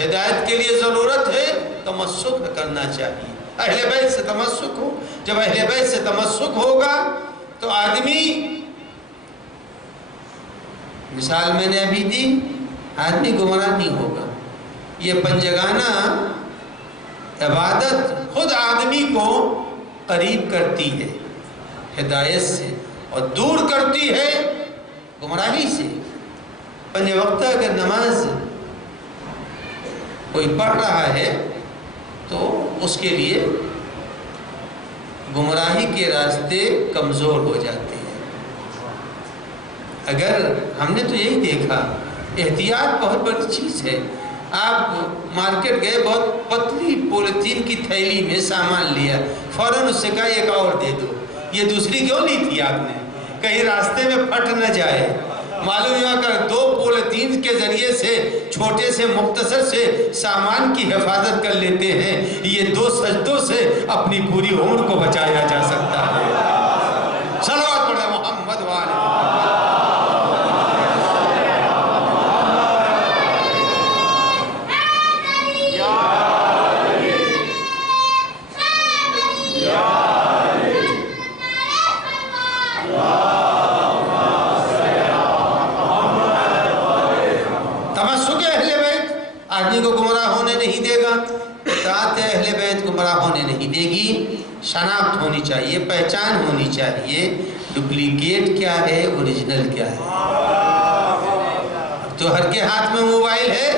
ہدایت کے لیے ضرورت ہے تمسک کرنا چاہیے، اہل بیت سے تمسک ہو۔ جب اہل بیت سے تمسک ہوگا تو آدمی، مثال میں نے ابھی دی، آدمی گمراہ نہیں ہوگا۔ یہ پنجگانہ عبادت خود آدمی کو قریب کرتی ہے ہدایت سے اور دور کرتی ہے گمراہی سے۔ پنج وقتہ اگر نماز کوئی پڑھ رہا ہے تو اس کے لیے گمراہی کے راستے کمزور ہو جاتے ہیں۔ اگر ہم نے تو یہی دیکھا، احتیاط بہت بڑی چیز ہے۔ آپ مارکیٹ گئے، بہت پتلی پولیتھین کی تھیلی میں سامان لیا، فوراً اس سے کہا ایک اور دے دو۔ یہ دوسری کیوں لی تھی آپ نے؟ کہیں راستے میں پھٹ نہ جائے۔ معلوم ہوا کہ 2 پولیتھین کے ذریعے سے چھوٹے سے مختصر سے سامان کی حفاظت کر لیتے ہیں۔ یہ 2 سجدوں سے اپنی پوری عمر کو بچایا جا سکتا ہے۔ صلوات پڑھیں محمد والے۔ آدمی کو گمراہ ہونے نہیں دے گا، اطاعت اہل بیت گمراہ ہونے نہیں دے گی۔ شناخت ہونی چاہیے، پہچان ہونی چاہیے، ڈپلیکیٹ کیا ہے، اوریجنل کیا ہے۔ تو ہر کے ہاتھ میں موبائل ہے،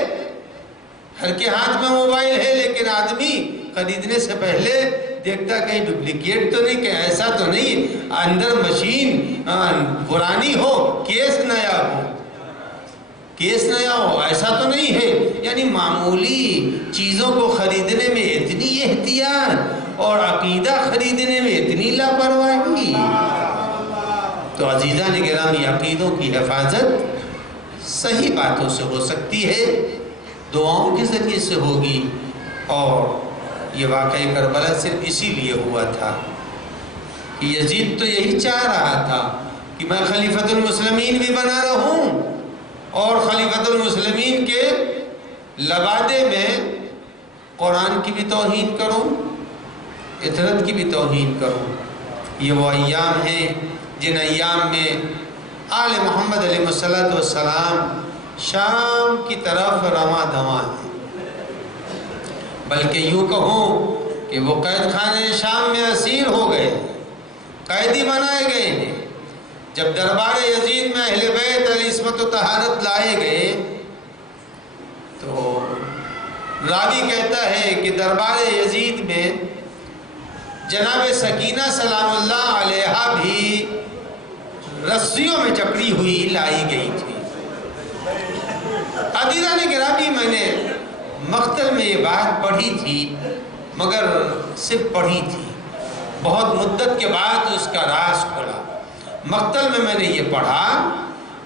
ہر کے ہاتھ میں موبائل ہے، لیکن آدمی خریدنے سے پہلے دیکھتا کہیں ڈپلیکیٹ تو نہیں، کہیں ایسا تو نہیں، اندر مشین پرانی ہو، کیس نیا ہو، کیس نیا ہو، ایسا تو نہیں ہے۔ یعنی معمولی چیزوں کو خریدنے میں اتنی احتیاط اور عقیدہ خریدنے میں اتنی لاپرواہی۔ تو عزیزان گرامی، عقیدوں کی حفاظت صحیح باتوں سے ہو سکتی ہے، دعاؤں کے ذریعے سے ہوگی۔ اور یہ واقعہ کربلا صرف اسی لیے ہوا تھا کہ یزید تو یہی چاہ رہا تھا کہ میں خلیفۃ المسلمین بھی بنا رہوں اور خلیفۃ المسلمین کے لبادے میں قرآن کی بھی توہین کروں، اطہرت کی بھی توہین کروں۔ یہ وہ ایام ہیں جن ایام میں آل محمد علیہ السلام شام کی طرف رواں دواں ہیں، بلکہ یوں کہوں کہ وہ قید خانے شام میں اسیر ہو گئے، قیدی بنائے گئے ہیں۔ جب دربار یزید میں اہل بیت علیہ عصمت و طہارت لائے گئے تو راوی کہتا ہے کہ دربار یزید میں جناب سکینہ سلام اللہ علیہا بھی رسیوں میں جکڑی ہوئی لائی گئی تھی۔ عزیزان گرامی، میں نے مقتل میں یہ بات پڑھی تھی، مگر صرف پڑھی تھی، بہت مدت کے بعد اس کا راز کھلا۔ مقتل میں نے یہ پڑھا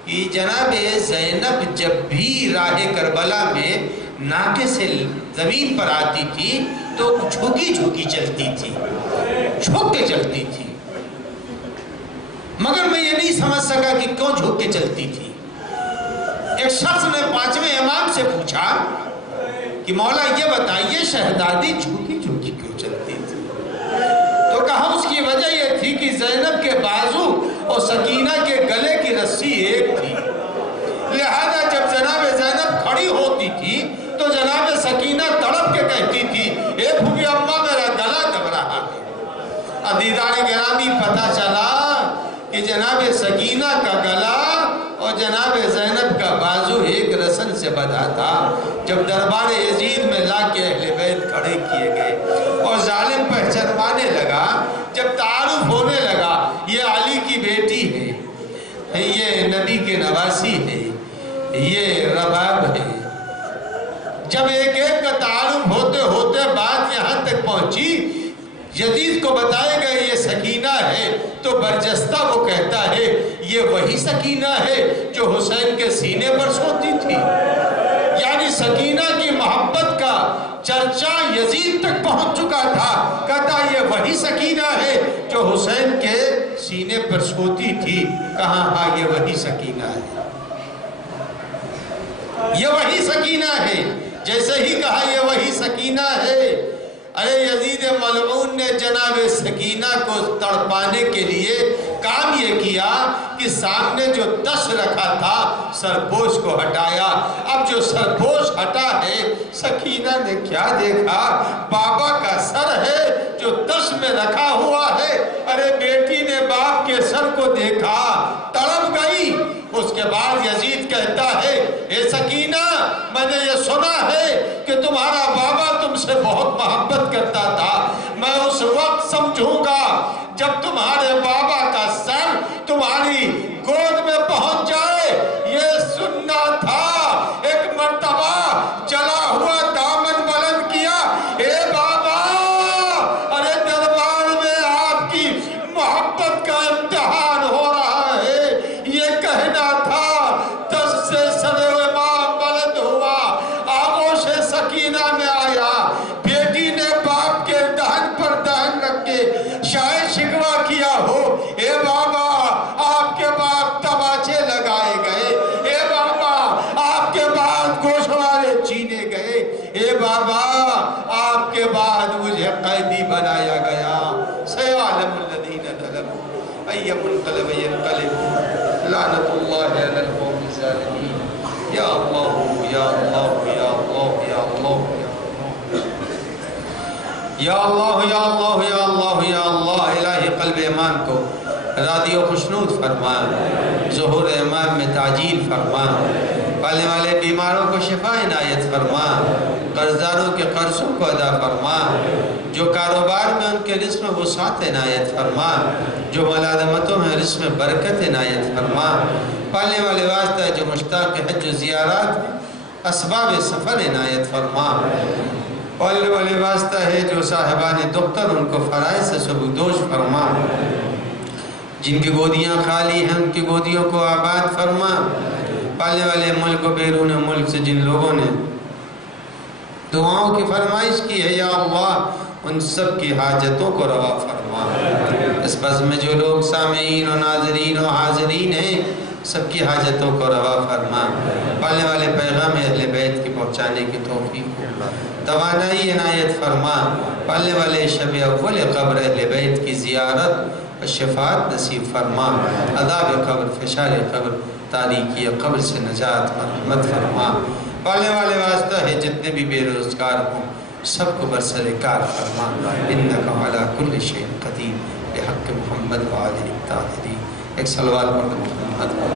کہ جناب زینب جب بھی راہ کربلا میں ناکے سے زمین پر آتی تھی تو جھکی جھکی چلتی تھی، جھک کے چلتی تھی، مگر میں یہ نہیں سمجھ سکا کہ کیوں جھک کے چلتی تھی۔ ایک شخص نے 5ویں امام سے پوچھا کہ مولا یہ بتائیے شہزادی جھکی جھکی کیوں چلتی تھی؟ تو کہا اس کی وجہ یہ تھی کہ زینب کے بازو اور سکینہ کے گلے کی رسی ایک تھی، لہذا جب جناب زینب کھڑی ہوتی تھی تو جناب سکینہ تڑپ کے کہتی تھی اے پھوپھی اماں میرا گلا دب رہا ہے۔ عزیزان گرامی، پتہ چلا کہ جناب سکینہ کا گلا اور جناب زینب کا بازو ایک رسن سے بندھا تھا۔ جب دربار یزید میں لا کے اہل بیت کھڑے کیے گئے اور ظالم پہچانوانے لگا، جب تعارف ہونے لگا یہ علی کی بیٹی ہے، یہ نبی کے نواسی ہے، یہ رباب ہے، جب ایک ایک کا تعارف ہوتے ہوتے بات یہاں تک پہنچی یزید کو بتائے گئے یہ سکینہ ہے، تو برجستہ وہ کہتا ہے یہ وہی سکینہ ہے جو حسین کے سینے پر سوتی تھی۔ یعنی سکینہ کی محبت کا چرچا یزید تک پہنچ چکا تھا، کہتا یہ وہی سکینہ ہے جو حسین کے سینے پر سوتی تھی۔ کہاں؟ ہاں یہ وہی سکینہ ہے، یہ وہی سکینہ ہے۔ جیسے ہی کہا یہ وہی سکینہ ہے، ارے یزید ملعون نے جناب سکینہ کو تڑپانے کے لیے کام یہ کیا کہ سامنے جو تش رکھا تھا سرپوش کو ہٹایا۔ اب جو سرپوش ہٹا ہے سکینہ نے کیا دیکھا؟ بابا کا سر ہے جو تش میں رکھا ہوا ہے۔ ارے بیٹی نے باپ کے سر کو دیکھا، تڑپ گئی۔ اس کے بعد یزید کہتا ہے اے سکینہ، میں نے یہ سنا ہے کہ تمہارا بابا تم سے بہت محبت کرتا تھا، میں اس وقت سمجھوں گا جب تمہارے بابا کا سر تمہاری گود میں پہنچ جائے۔ یہ سننا تھا۔ ایک مرتبہ چلا ہوا دامن بلند کیا، اے بابا، ارے دربار میں آپ کی محبت کا امتحان ہو رہا ہے، یہ کہنا تھا۔ دس سے سر امام بلند ہوا، آغوش سکینہ میں آیا، بیٹی نے باپ کے دہن پر دہن رکھ کے شاید شکوہ کیا ہو، اے بابا آپ کے بعد تماچے لگائے گئے، اے بابا آپ کے بعد گوشوارے چینے گئے، اے بابا آپ کے بعد مجھے قیدی بنایا گیا۔ سیعلم الذین ظلموا ای منقلب ینقلب لعنت اللہ علی القوم الظالمین۔ یا اللہ یا اللہ یا اللہ یا اللہ یا اللہ یا اللہ یا اللہ یا اللہ۔ الہی قلب ایمان کو راضی و خوشنود فرما، ظہور ایمان میں تعجیل فرما، پالنے والے بیماروں کو شفا عنایت فرما، قرضداروں کے قرضوں کو ادا فرما، جو کاروبار میں ان کے رزق میں وسعت عنایت فرما، جو ملازمتوں میں رزق میں برکت عنایت فرما، پالنے والے واسطہ جو مشتاق حج و زیارات اسباب سفر عنایت فرما، پالنے والے واسطہ ہے جو صاحبان دختر ان کو فرائض سے سبکدوش فرما، جن کی گودیاں خالی ہیں ان کی گودیوں کو آباد فرما، پالنے والے ملک و بیرون ملک سے جن لوگوں نے دعاؤں کی فرمائش کی ہے یا اللہ ان سب کی حاجتوں کو روا فرما۔ اس بزم میں جو لوگ سامعین و ناظرین و حاضرین ہیں سب کی حاجتوں کو روا فرما، پالنے والے پیغام اہل بیت کی پہنچانے کی توفیق توانائی عنایت فرما، پالنے والے شب اول قبر اہل بیت کی زیارت و شفاعت نصیب فرما، عذاب قبر، فشار قبر، تاریکی قبر سے نجات مرحمت فرما، پالنے والے واسطہ ہے جتنے بھی بے روزگار ہوں سب کو برسر کار فرما، انکا علی کل شیء قدیر، بحق محمد و آلہ الطاہرین۔ ایک صلوات پڑھ محمد